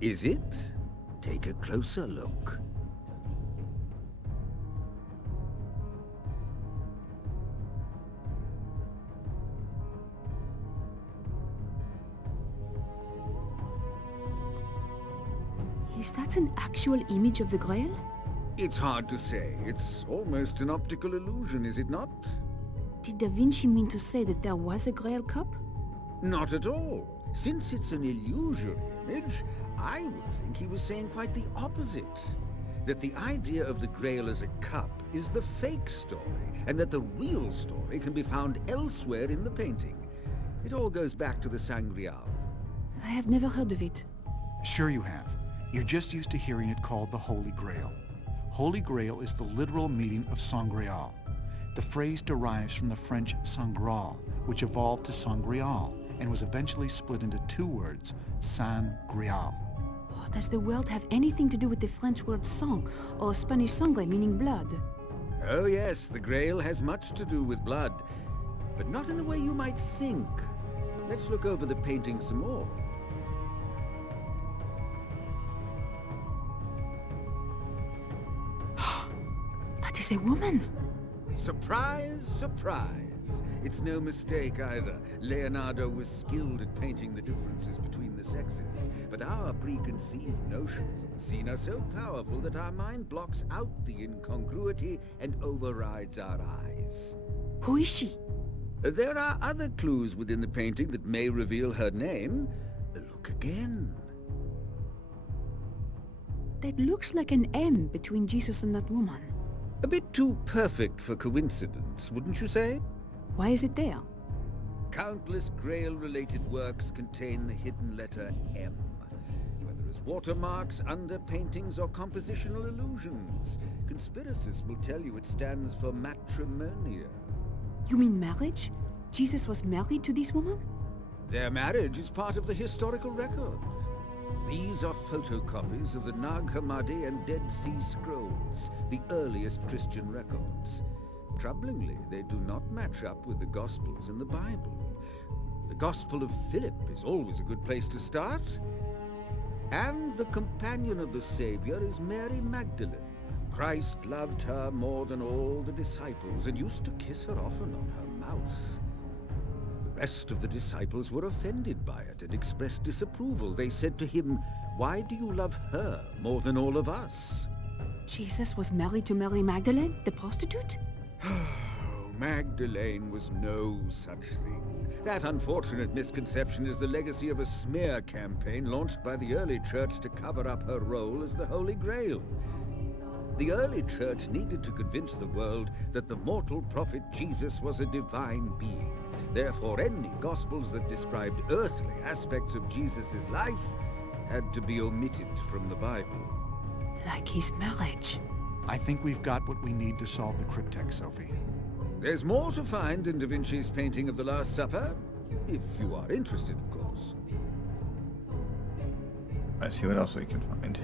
Is it? Take a closer look. Is that an actual image of the Grail? It's hard to say. It's almost an optical illusion, is it not? Did Da Vinci mean to say that there was a Grail cup? Not at all. Since it's an illusory image, I would think he was saying quite the opposite. That the idea of the Grail as a cup is the fake story, and that the real story can be found elsewhere in the painting. It all goes back to the Sangreal. I have never heard of it. Sure you have. You're just used to hearing it called the Holy Grail. Holy Grail is the literal meaning of Sangreal. The phrase derives from the French Sangral, which evolved to Sangreal, and was eventually split into two words, San Grial. Oh, does the word have anything to do with the French word sang, or Spanish sangre meaning blood? Oh yes, the Grail has much to do with blood, but not in the way you might think. Let's look over the painting some more. That is a woman! Surprise, surprise. It's no mistake either. Leonardo was skilled at painting the differences between the sexes, but our preconceived notions of the scene are so powerful that our mind blocks out the incongruity and overrides our eyes. Who is she? There are other clues within the painting that may reveal her name. Look again. That looks like an M between Jesus and that woman. A bit too perfect for coincidence, wouldn't you say? Why is it there? Countless Grail-related works contain the hidden letter M. Whether as watermarks, underpaintings, or compositional illusions, conspiracists will tell you it stands for matrimonia. You mean marriage? Jesus was married to this woman? Their marriage is part of the historical record. These are photocopies of the Nag Hammadi and Dead Sea Scrolls, the earliest Christian records. Troublingly, they do not match up with the Gospels and the Bible. The Gospel of Philip is always a good place to start. And the companion of the Savior is Mary Magdalene. Christ loved her more than all the disciples and used to kiss her often on her mouth. The rest of the disciples were offended by it and expressed disapproval. They said to him, "Why do you love her more than all of us?" Jesus was married to Mary Magdalene, the prostitute? Magdalene was no such thing. That unfortunate misconception is the legacy of a smear campaign launched by the early church to cover up her role as the Holy Grail. The early church needed to convince the world that the mortal prophet Jesus was a divine being. Therefore, any Gospels that described earthly aspects of Jesus' life had to be omitted from the Bible. Like his marriage. I think we've got what we need to solve the cryptex, Sophie. There's more to find in Da Vinci's painting of the Last Supper, if you are interested, of course. Let's see what else we can find.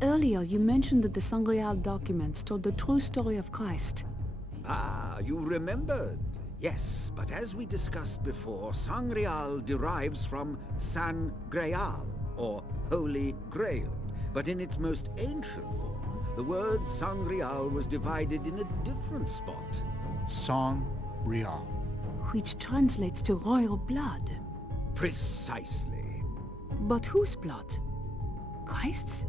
Earlier, you mentioned that the Sangreal documents told the true story of Christ. Ah, you remembered. Yes, but as we discussed before, Sangreal derives from San Greal, or Holy Grail. But in its most ancient form, the word Sangreal was divided in a different spot. Song Real. Which translates to royal blood. Precisely. But whose blood? Christ's?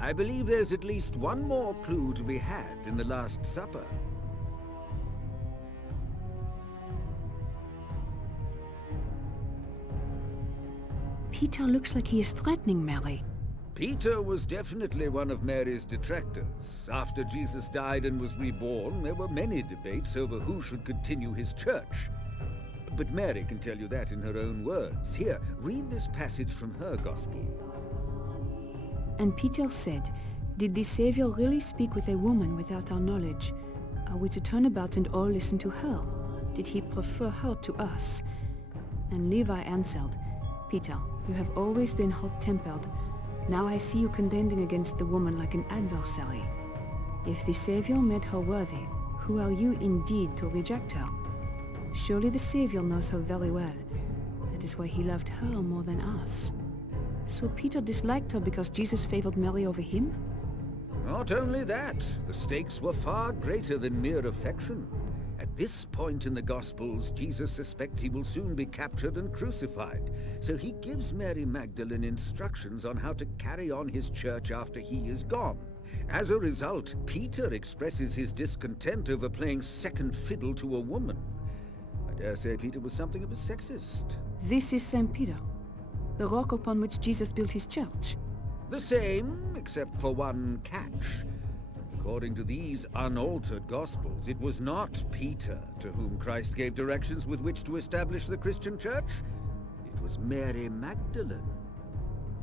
I believe there's at least one more clue to be had in the Last Supper. Peter looks like he is threatening Mary. Peter was definitely one of Mary's detractors. After Jesus died and was reborn, there were many debates over who should continue his church. But Mary can tell you that in her own words. Here, read this passage from her gospel. And Peter said, "Did the Savior really speak with a woman without our knowledge? Are we to turn about and all listen to her? Did he prefer her to us?" And Levi answered, "Peter, you have always been hot-tempered. Now I see you contending against the woman like an adversary. If the Savior made her worthy, who are you indeed to reject her? Surely the Savior knows her very well. That is why he loved her more than us." So Peter disliked her because Jesus favored Mary over him? Not only that, the stakes were far greater than mere affection. At this point in the Gospels, Jesus suspects he will soon be captured and crucified, so he gives Mary Magdalene instructions on how to carry on his church after he is gone. As a result, Peter expresses his discontent over playing second fiddle to a woman. I dare say Peter was something of a sexist. This is St. Peter, the rock upon which Jesus built his church. The same, except for one catch. According to these unaltered Gospels, it was not Peter to whom Christ gave directions with which to establish the Christian church. It was Mary Magdalene.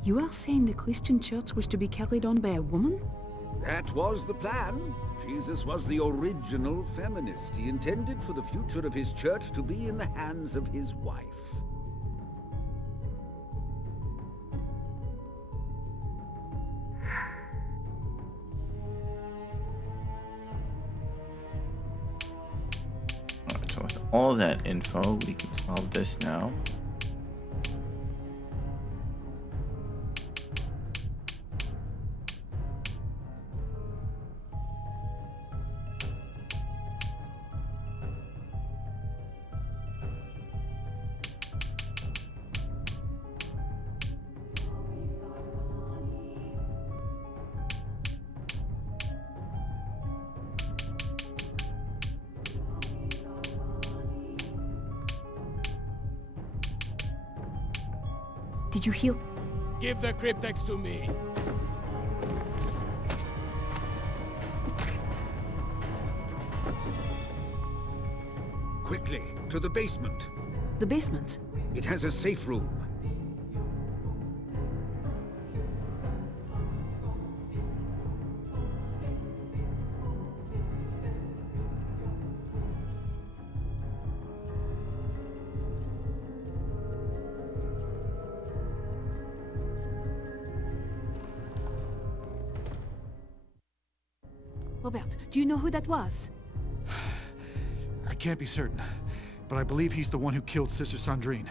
You are saying the Christian church was to be carried on by a woman? That was the plan. Jesus was the original feminist. He intended for the future of his church to be in the hands of his wife. Alright, so with all that info, we can solve this now. Did you hear? Give the cryptex to me. Quickly, to the basement. The basement? It has a safe room. Robert, do you know who that was? I can't be certain, but I believe he's the one who killed Sister Sandrine.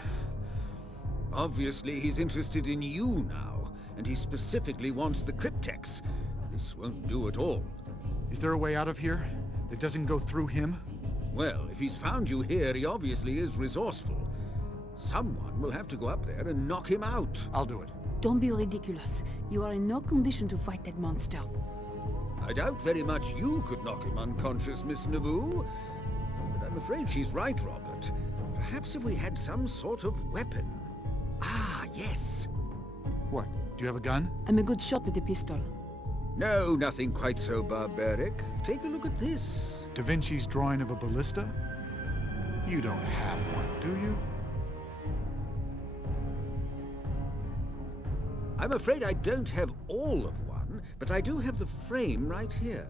Obviously, he's interested in you now, and he specifically wants the cryptex. This won't do at all. Is there a way out of here that doesn't go through him? Well, if he's found you here, he obviously is resourceful. Someone will have to go up there and knock him out. I'll do it. Don't be ridiculous. You are in no condition to fight that monster. I doubt very much you could knock him unconscious, Miss Naboo. But I'm afraid she's right, Robert. Perhaps if we had some sort of weapon. Ah, yes. What? Do you have a gun? I'm a good shot with a pistol. No, nothing quite so barbaric. Take a look at this. Da Vinci's drawing of a ballista? You don't have one, do you? I'm afraid I don't have all of one, but I do have the frame right here.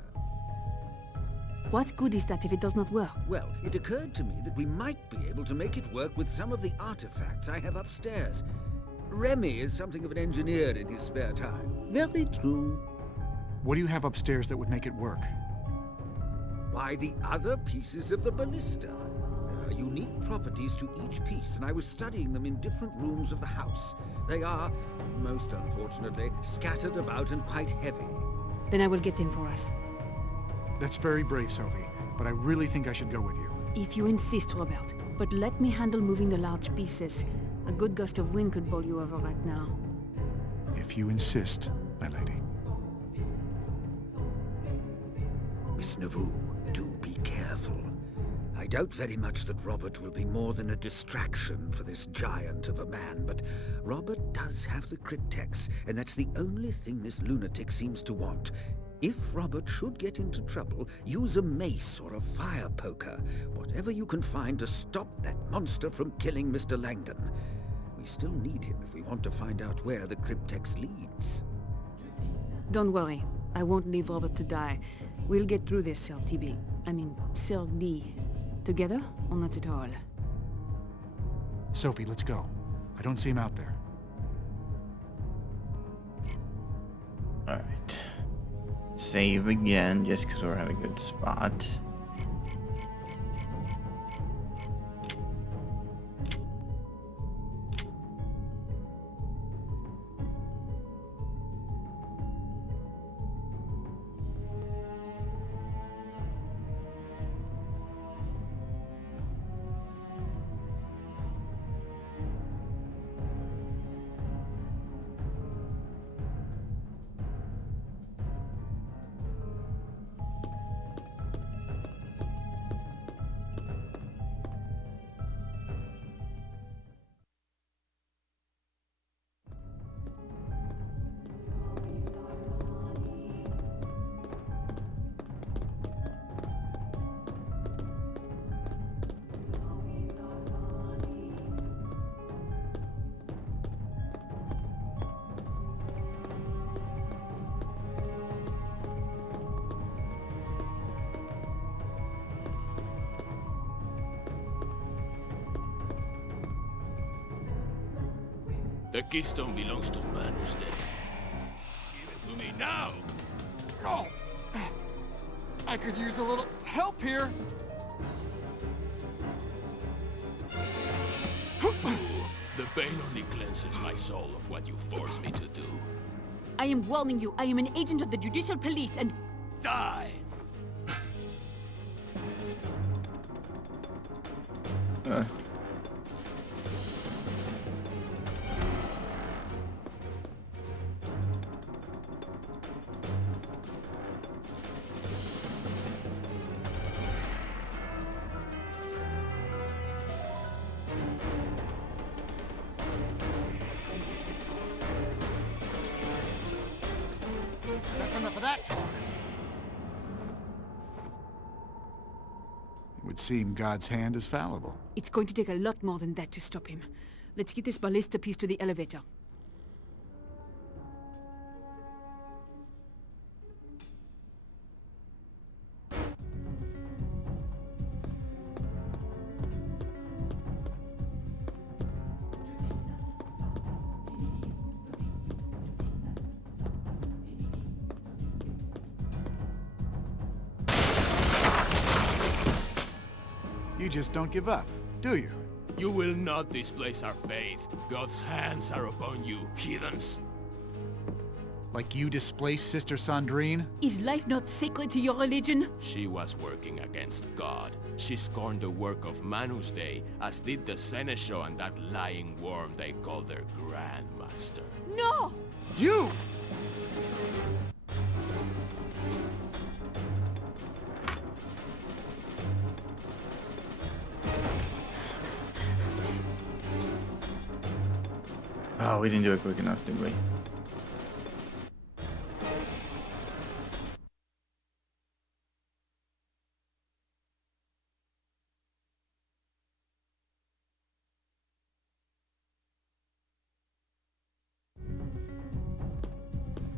What good is that if it does not work? Well, it occurred to me that we might be able to make it work with some of the artifacts I have upstairs. Remy is something of an engineer in his spare time. Very true. What do you have upstairs that would make it work? Why, the other pieces of the ballista. There are unique properties to each piece, and I was studying them in different rooms of the house. They are, most unfortunately, scattered about and quite heavy. Then I will get them for us. That's very brave, Sophie, but I really think I should go with you. If you insist, Robert. But let me handle moving the large pieces. A good gust of wind could bowl you over right now. If you insist, my lady. Miss Naboo, do be careful. I doubt very much that Robert will be more than a distraction for this giant of a man, but Robert does have the cryptex, and that's the only thing this lunatic seems to want. If Robert should get into trouble, use a mace or a fire poker, whatever you can find to stop that monster from killing Mr. Langdon. We still need him if we want to find out where the cryptex leads. Don't worry. I won't leave Robert to die. We'll get through this, Sir TB. I mean, Sir B. Together, or not at all? Sophie, let's go. I don't see him out there. Alright. Save again, just because we're at a good spot. The keystone belongs to man who's dead. Give it to me now! Oh! I could use a little help here! The pain only cleanses my soul of what you forced me to do. I am warning you, I am an agent of the Judicial Police and... Die! would seem God's hand is fallible. It's going to take a lot more than that to stop him. Let's get this ballista piece to the elevator. You just don't give up, do you? You will not displace our faith. God's hands are upon you, heathens. Like you displaced Sister Sandrine? Is life not sacred to your religion? She was working against God. She scorned the work of Manus Dei, as did the Seneschal and that lying worm they call their Grandmaster. No! You! Oh, we didn't do it quick enough, did we?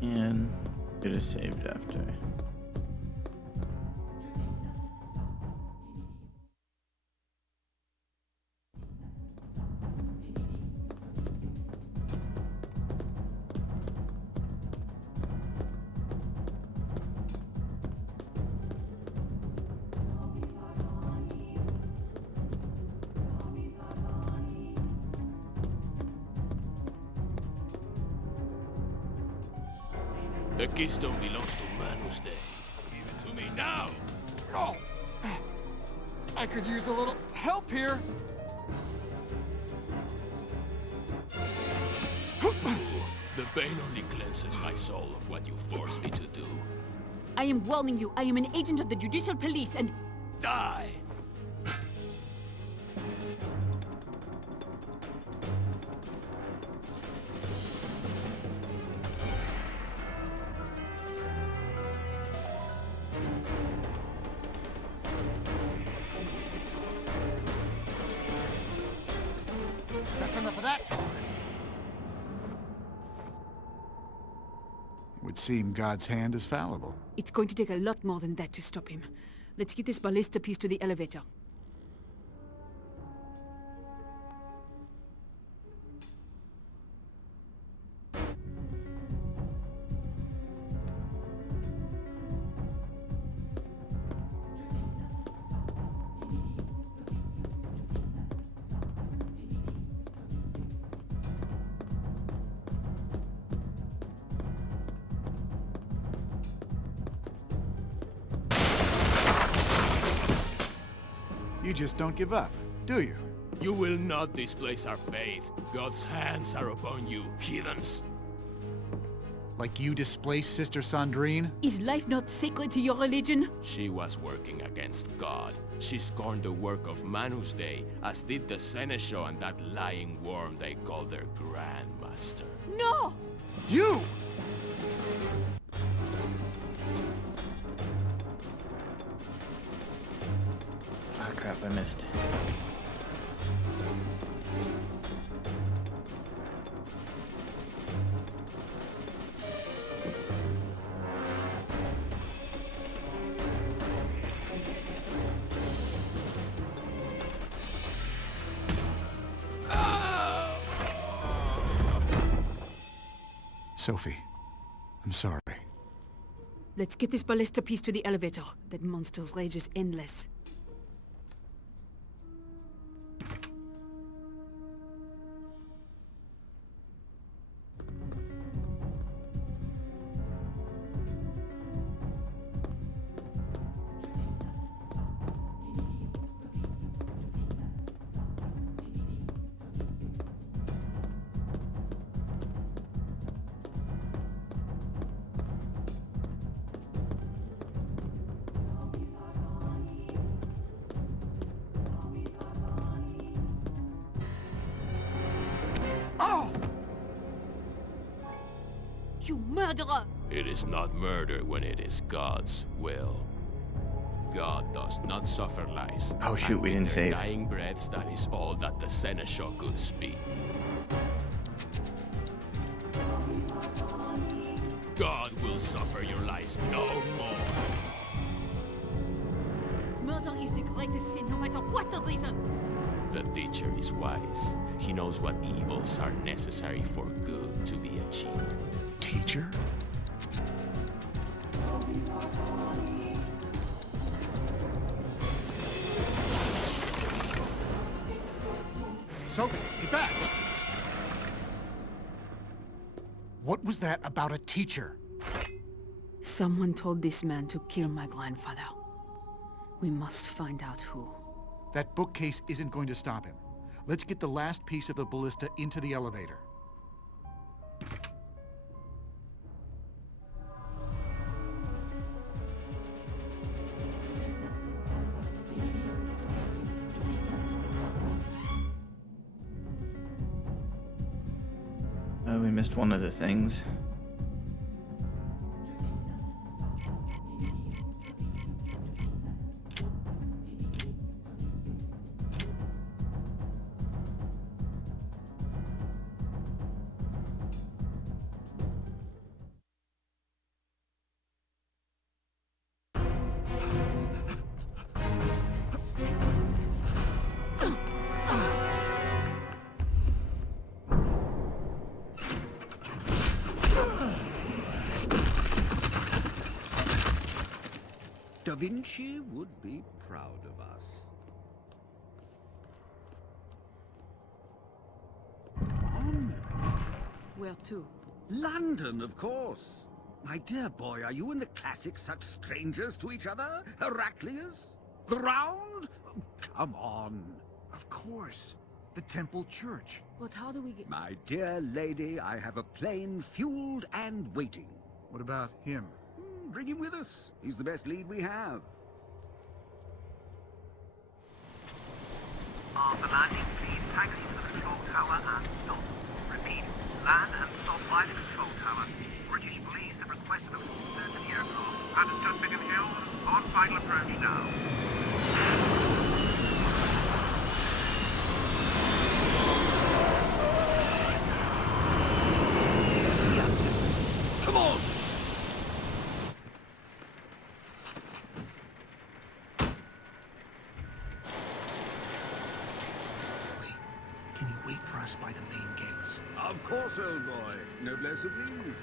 And it is saved after. The keystone belongs to Manus Dei. Give it to me now! Oh! I could use a little help here. The pain only cleanses my soul of what you forced me to do. I am warning you, I am an agent of the Judicial Police and... Die! That's enough of that talk. It would seem God's hand is fallible. It's going to take a lot more than that to stop him. Let's get this ballista piece to the elevator. You just don't give up, do you? You will not displace our faith. God's hands are upon you, heathens. Like you displaced Sister Sandrine? Is life not sacred to your religion? She was working against God. She scorned the work of Manus Dei, as did the Seneschal and that lying worm they call their Grandmaster. No! You! Ah, crap, I missed. Sophie, I'm sorry. Let's get this ballista piece to the elevator. That monster's rage is endless. Oh! You murderer! It is not murder when it is God's will. God does not suffer lies. Oh, shoot, and we with didn't their save. dying breaths, that is all that the seneschal could speak. God will suffer your lies no more. Murder is the greatest sin, no matter what the reason. The teacher is wise. He knows what evils are necessary for good to be achieved. Teacher? Sophie, get back! What was that about a teacher? Someone told this man to kill my grandfather. We must find out who. That bookcase isn't going to stop him. Let's get the last piece of the ballista into the elevator. Oh, we missed one of the things. Da Vinci would be proud of us. Where to? London, of course. My dear boy, are you and the classics such strangers to each other? Heraclius? The Round? Oh, come on. Of course. The Temple Church. But how do we get... My dear lady, I have a plane fueled and waiting. What about him? Bring him with us. He's the best lead we have. On the landing, please taxi to the control tower and stop. Repeat, land and stop by the control tower. British police have requested a full search of the aircraft. Understood, Biggin Hill. On final approach now. Come on! Can you wait for us by the main gates? Of course, old boy. Noblesse oblige.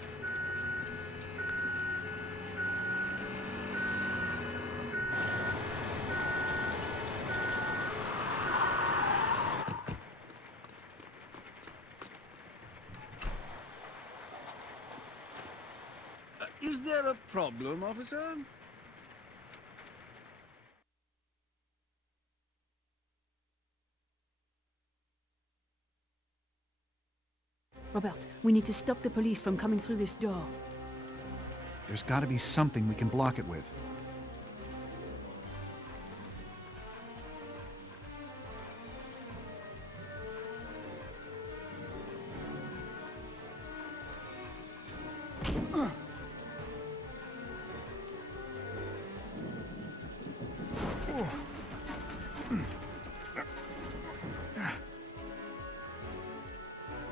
Is there a problem, officer? Robert, we need to stop the police from coming through this door. There's got to be something we can block it with.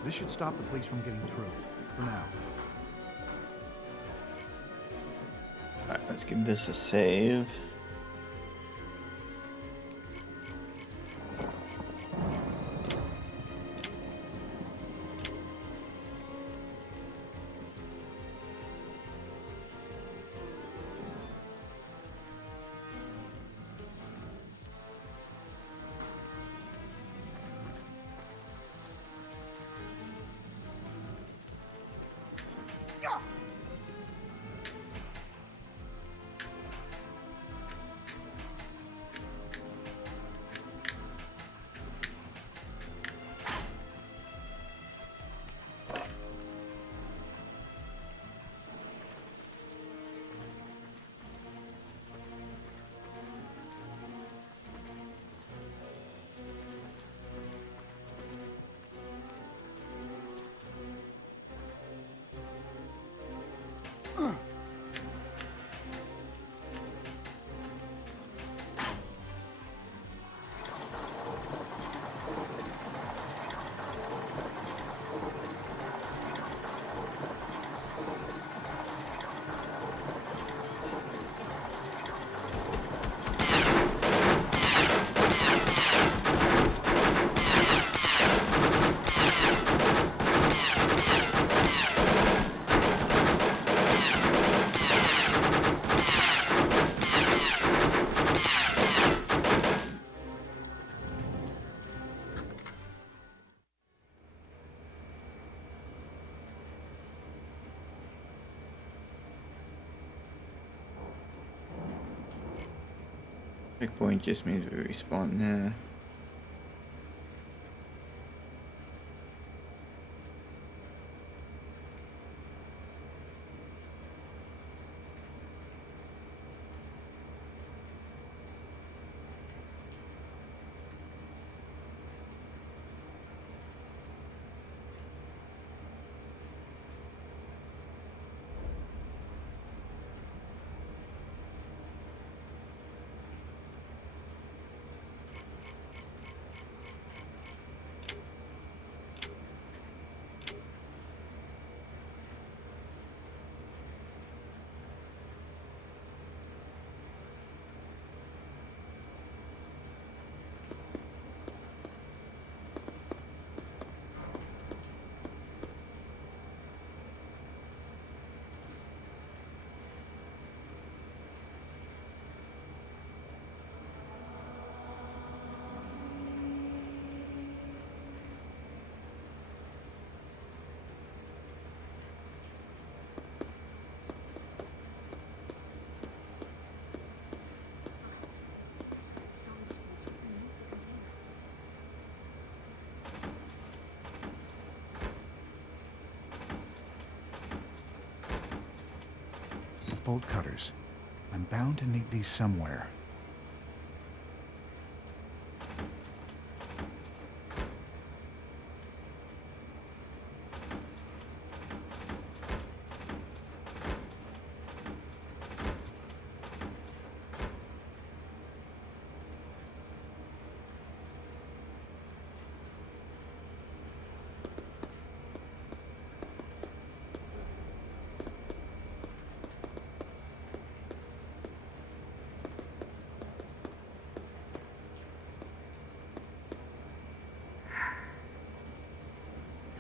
This should stop the police from getting through, for now. Alright, let's give this a save. Checkpoint just means we respawn there. Bolt cutters. I'm bound to need these somewhere.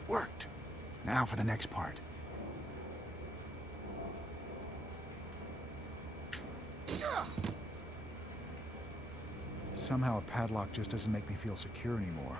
Worked. Now for the next part. Somehow a padlock just doesn't make me feel secure anymore.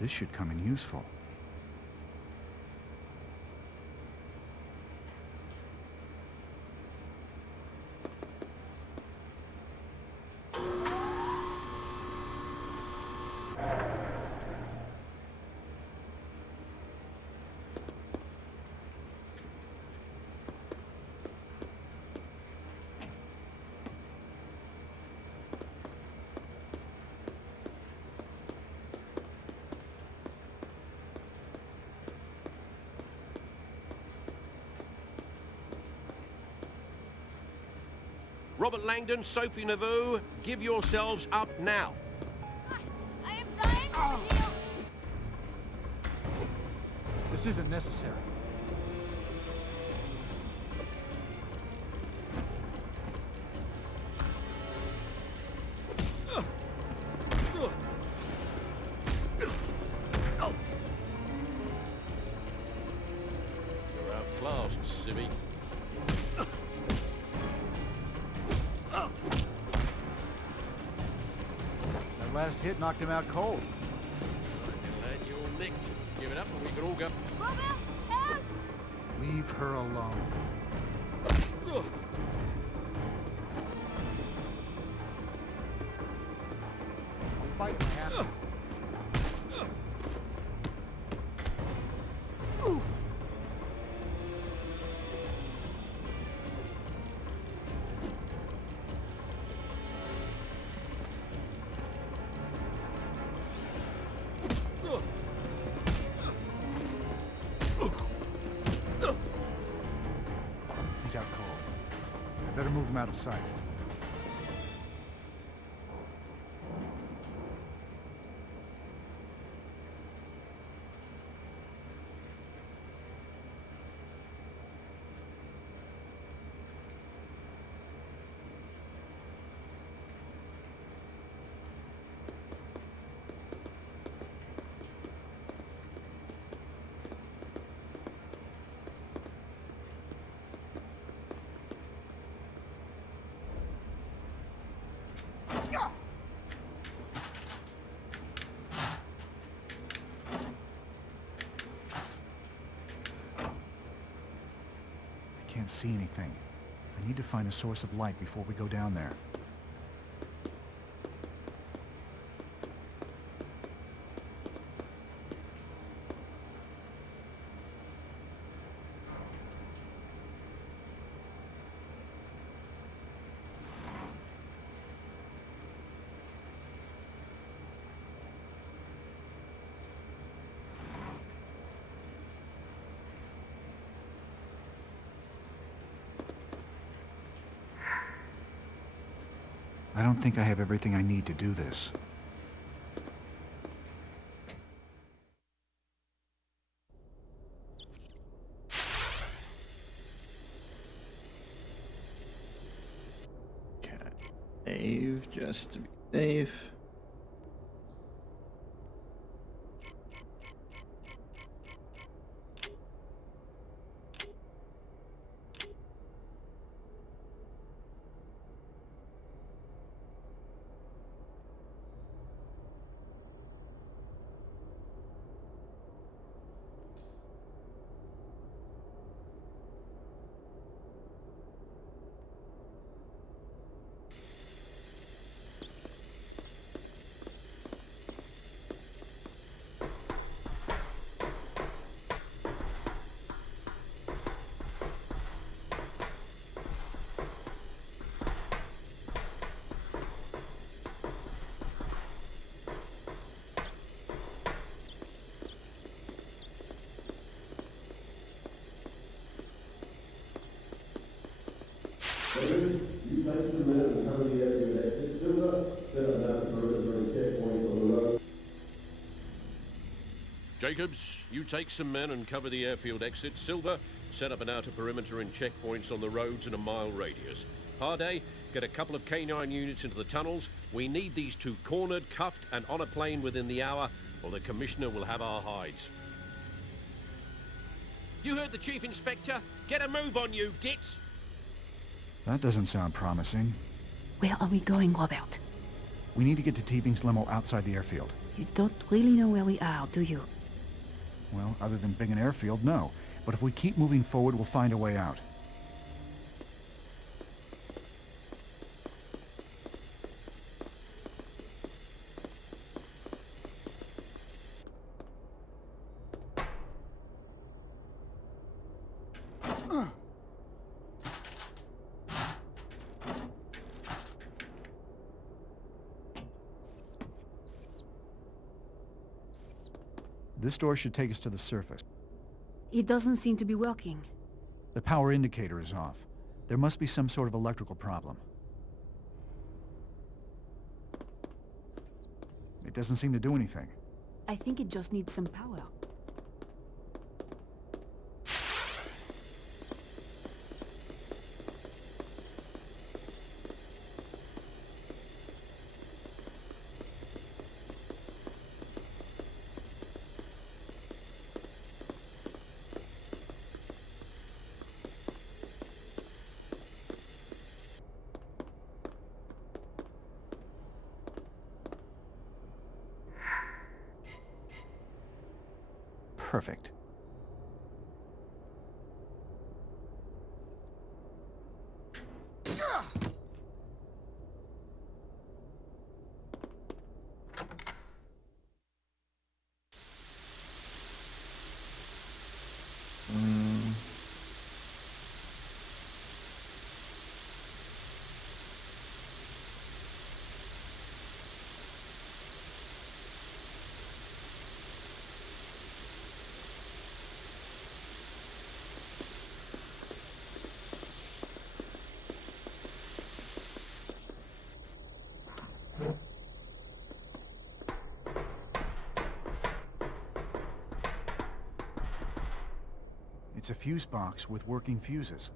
This should come in useful. Robert Langdon, Sophie Nauvoo, give yourselves up now. I am dying over here. This isn't necessary. You're outclassed, civvy. That last hit knocked him out cold. Lad, you're nicked. Give it up and we can all go. Robert, help! Leave her alone. I'll fight my ass. He's out cold. I better move him out of sight. can't see anything. I need to find a source of light before we go down there. I don't think I have everything I need to do this. Okay. Save just to be safe. Jacobs, you take some men and cover the airfield exit. Silver, set up an outer perimeter and checkpoints on the roads in a mile radius. Harday, get a couple of K9 units into the tunnels. We need these two cornered, cuffed, and on a plane within the hour, or the Commissioner will have our hides. You heard the Chief Inspector? Get a move on you, gits! That doesn't sound promising. Where are we going, Robert? We need to get to Teabing's limo outside the airfield. You don't really know where we are, do you? Well, other than being an airfield, no. But if we keep moving forward, we'll find a way out. This door should take us to the surface. It doesn't seem to be working. The power indicator is off. There must be some sort of electrical problem. It doesn't seem to do anything. I think it just needs some power. Perfect. It's a fuse box with working fuses.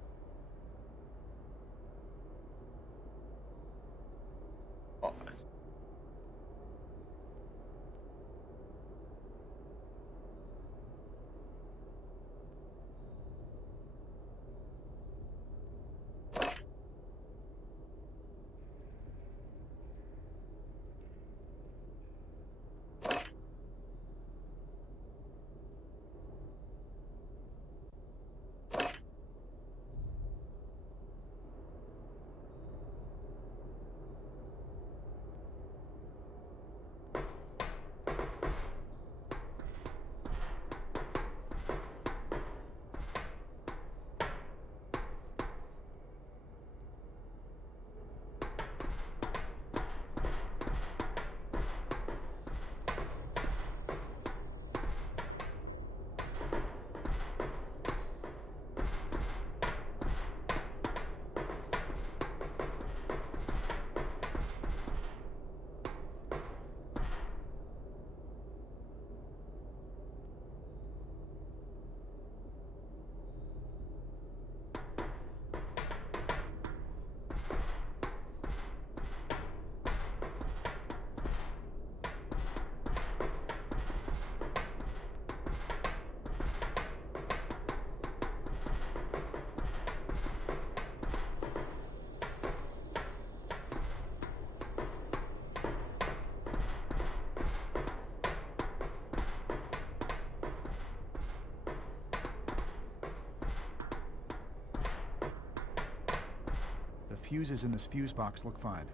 fuses in this fuse box look fine.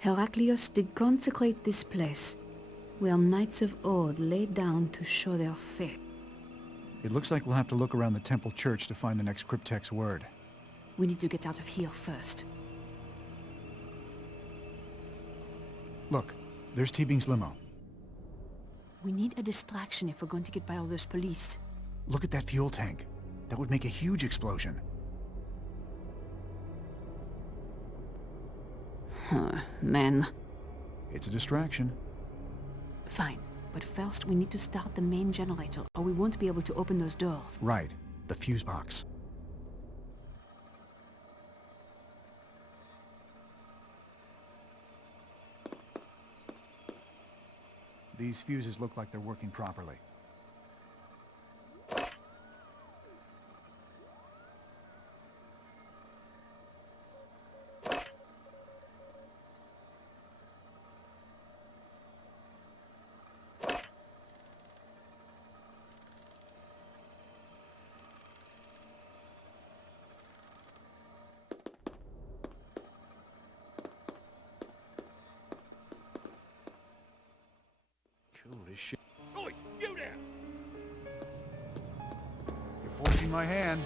Heraclius did consecrate this place, where knights of old laid down to show their faith. It looks like we'll have to look around the temple church to find the next cryptex word. We need to get out of here first. Look, there's T-Bing's limo. We need a distraction if we're going to get by all those police. Look at that fuel tank. That would make a huge explosion. Man. It's a distraction. Fine, but first we need to start the main generator, or we won't be able to open those doors. Right, the fuse box. These fuses look like they're working properly. Holy shit. Oi, you there! You're forcing my hand.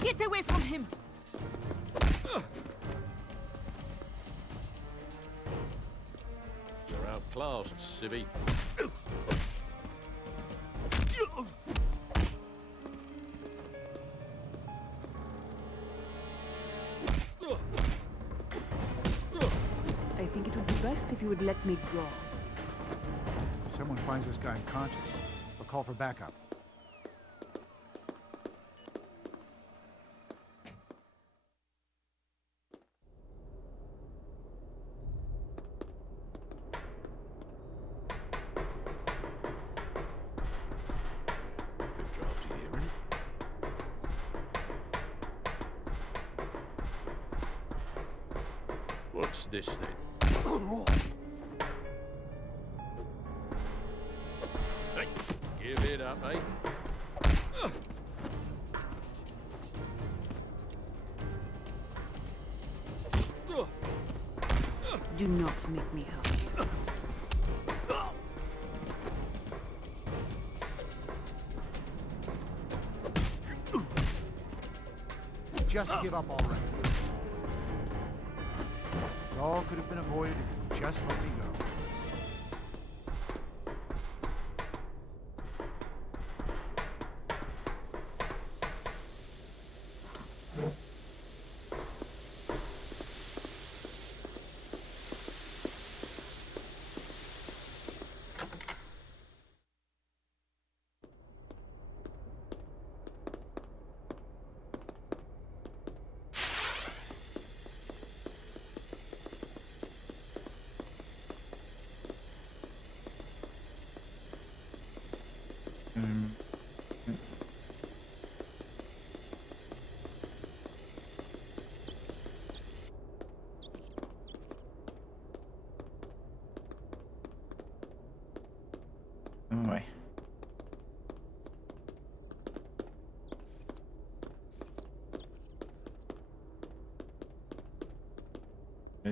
Get away from him! You're outclassed, civvy. I think it would be best if you would let me go. If someone finds this guy unconscious, they'll call for backup. Bit drafty here, isn't it? What's this then? Hey, give it up, eh? Do not make me hurt you. Just give up already. It all could have been avoided if you just let me go.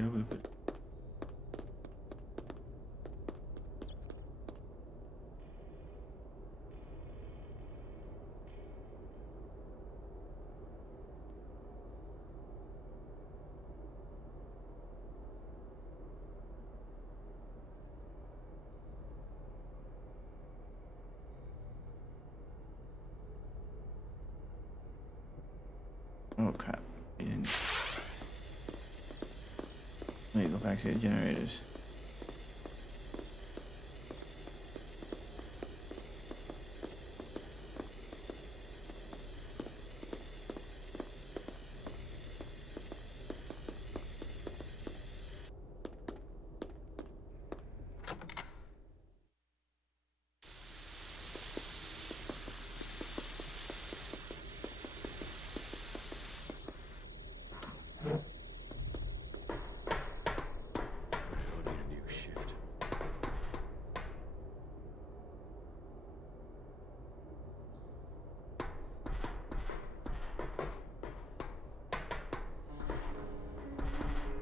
Where do we put? Oh crap. We didn't. Let me go back to the generators.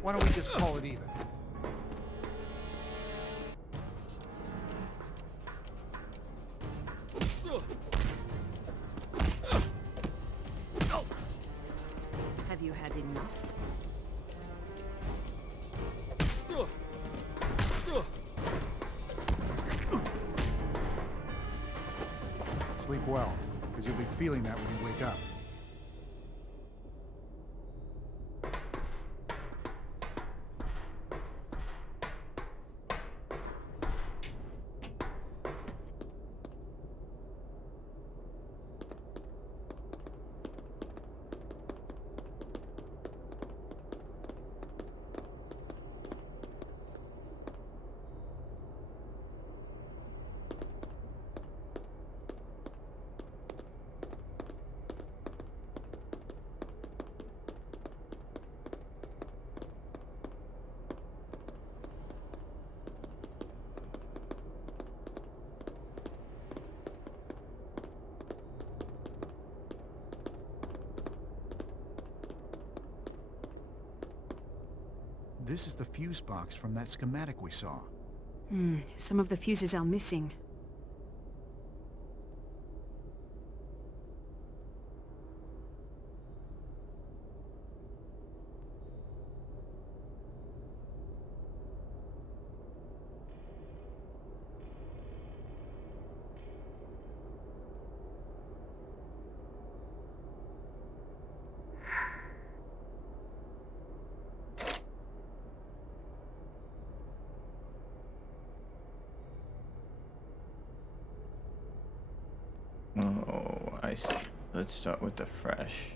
Why don't we just call it even? Have you had enough? Sleep well, because you'll be feeling that when you wake up. This is the fuse box from that schematic we saw. Some of the fuses are missing. Oh, I see. Let's start with the fresh.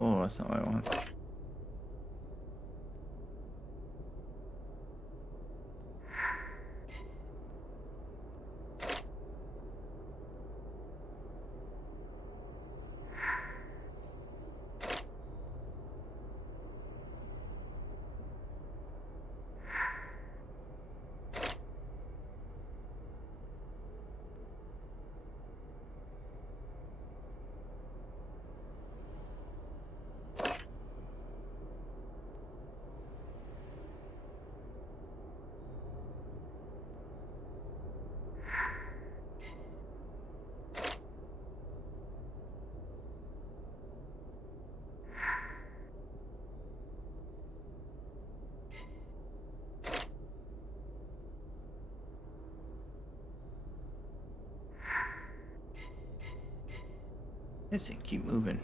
Oh, that's not what I want. Let's see, keep moving.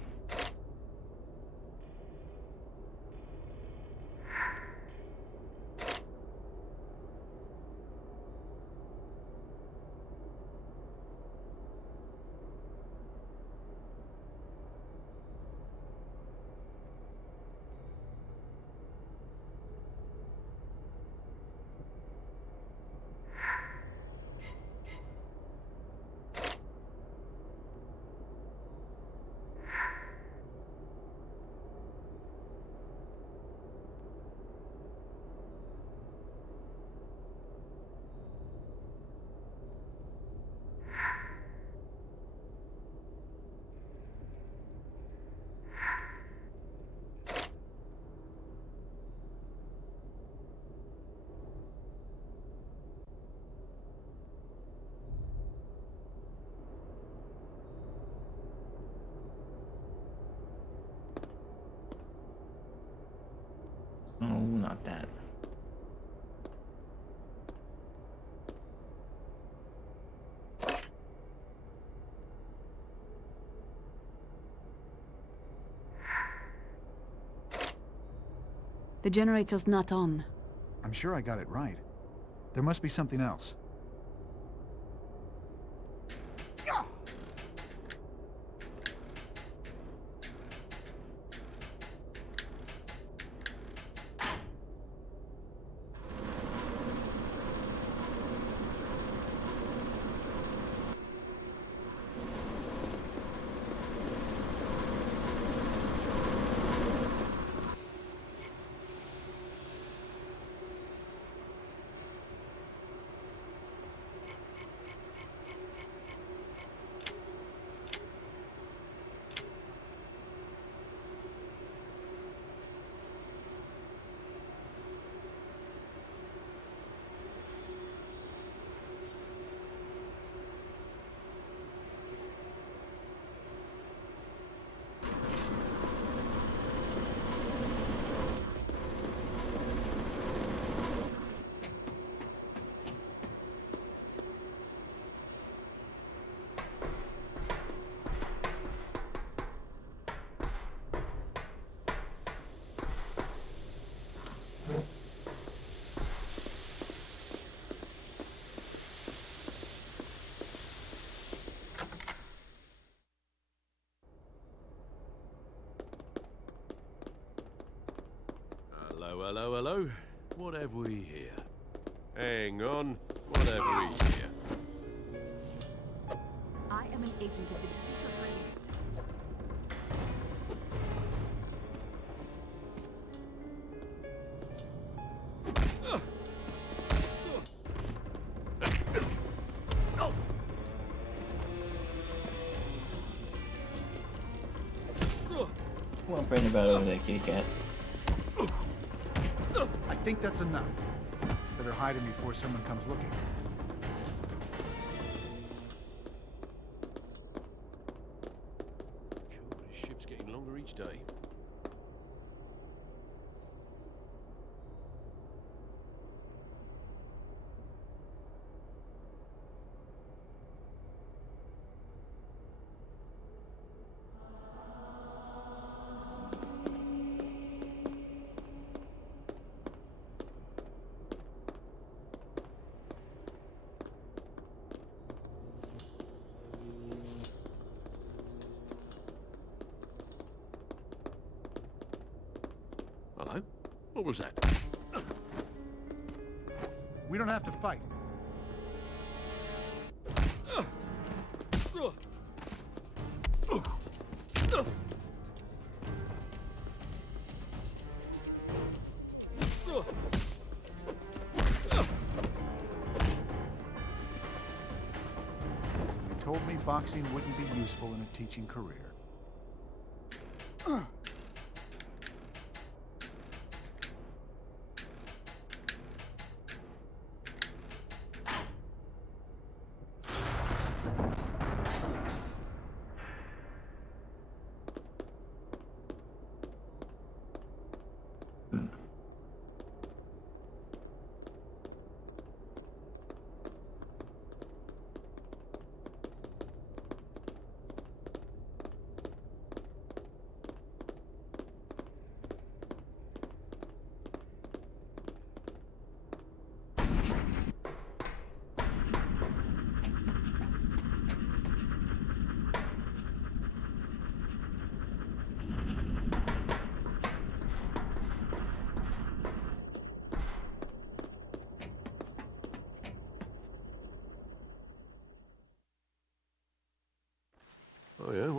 Oh, not that. The generator's not on. I'm sure I got it right. There must be something else. Hello, hello, hello. What have we here? Hang on. What have we here? I am an agent of the judicial police. Come on, bring about over there, kitty cat. I think that's enough. Better hide him before someone comes looking. God, this ship's getting longer each day. Hello? What was that? We don't have to fight. They told me boxing wouldn't be useful in a teaching career.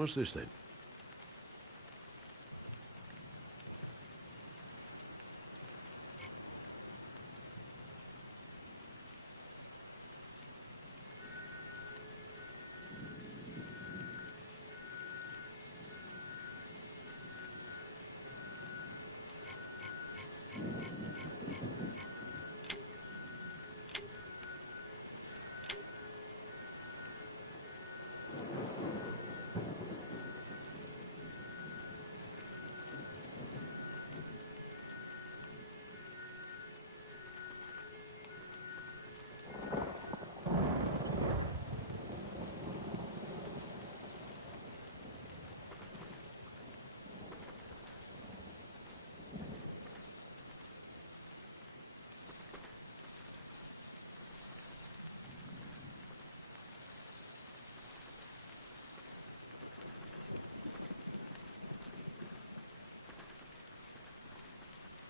what's this then?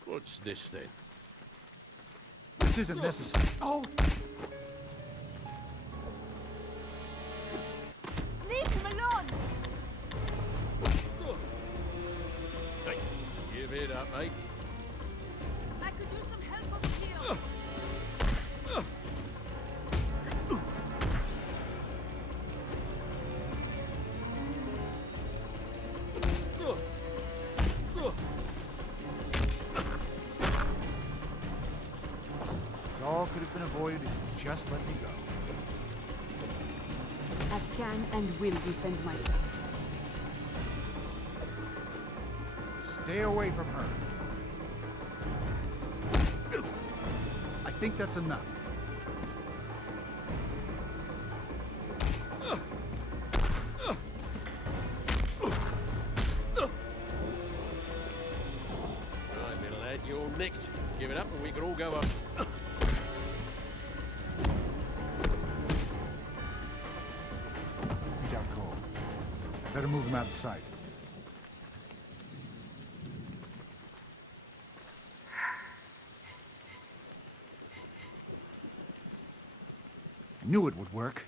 What's this then? This isn't necessary. Oh! Leave him alone! Hey, give it up, mate. I could use some help over here. All could have been avoided if you just let me go. I can and will defend myself. Stay away from her. I think that's enough. Right, little lad, you're nicked. Give it up and we can all go up. He's out cold. Better move him out of sight. I knew it would work.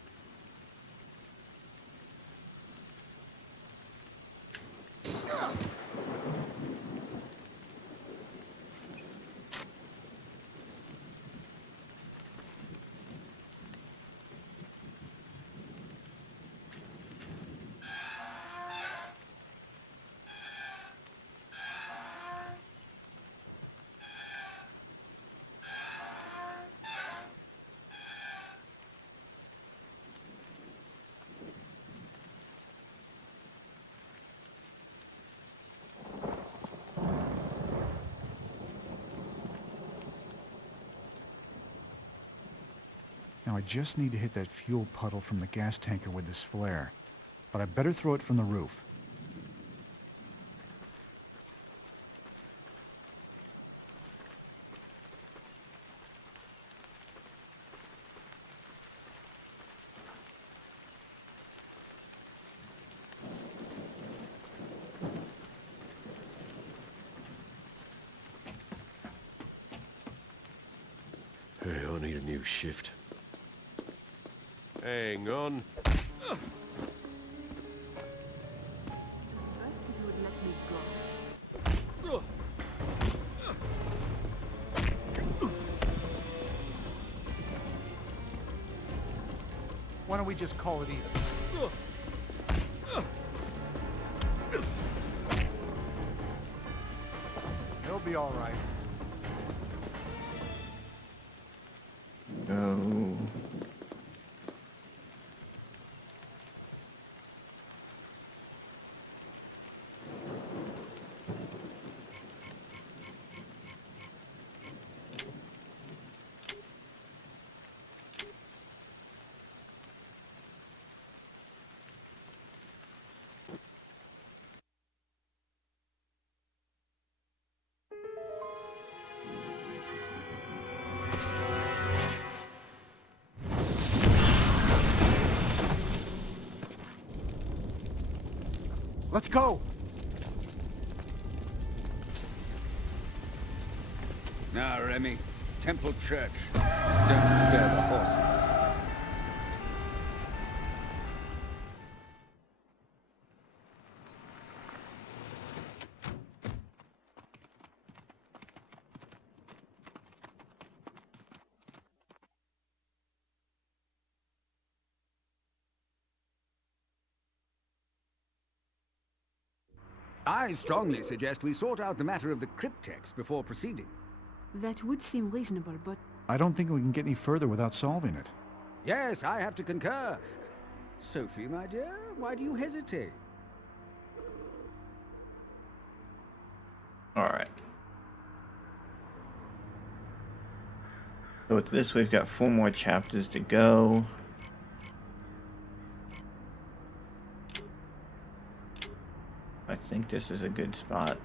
Now I just need to hit that fuel puddle from the gas tanker with this flare. But I better throw it from the roof. Hey, I need a new shift. Hang on. Best if you would let me go. Why don't we just call it even? He'll be all right. Go. Let's go! Now, Remy, Temple Church. Don't spare the horses. I strongly suggest we sort out the matter of the cryptex before proceeding. That would seem reasonable, but I don't think we can get any further without solving it. Yes, I have to concur. Sophie, my dear, why do you hesitate? Alright. So with this, we've got 4 more chapters to go. I think this is a good spot.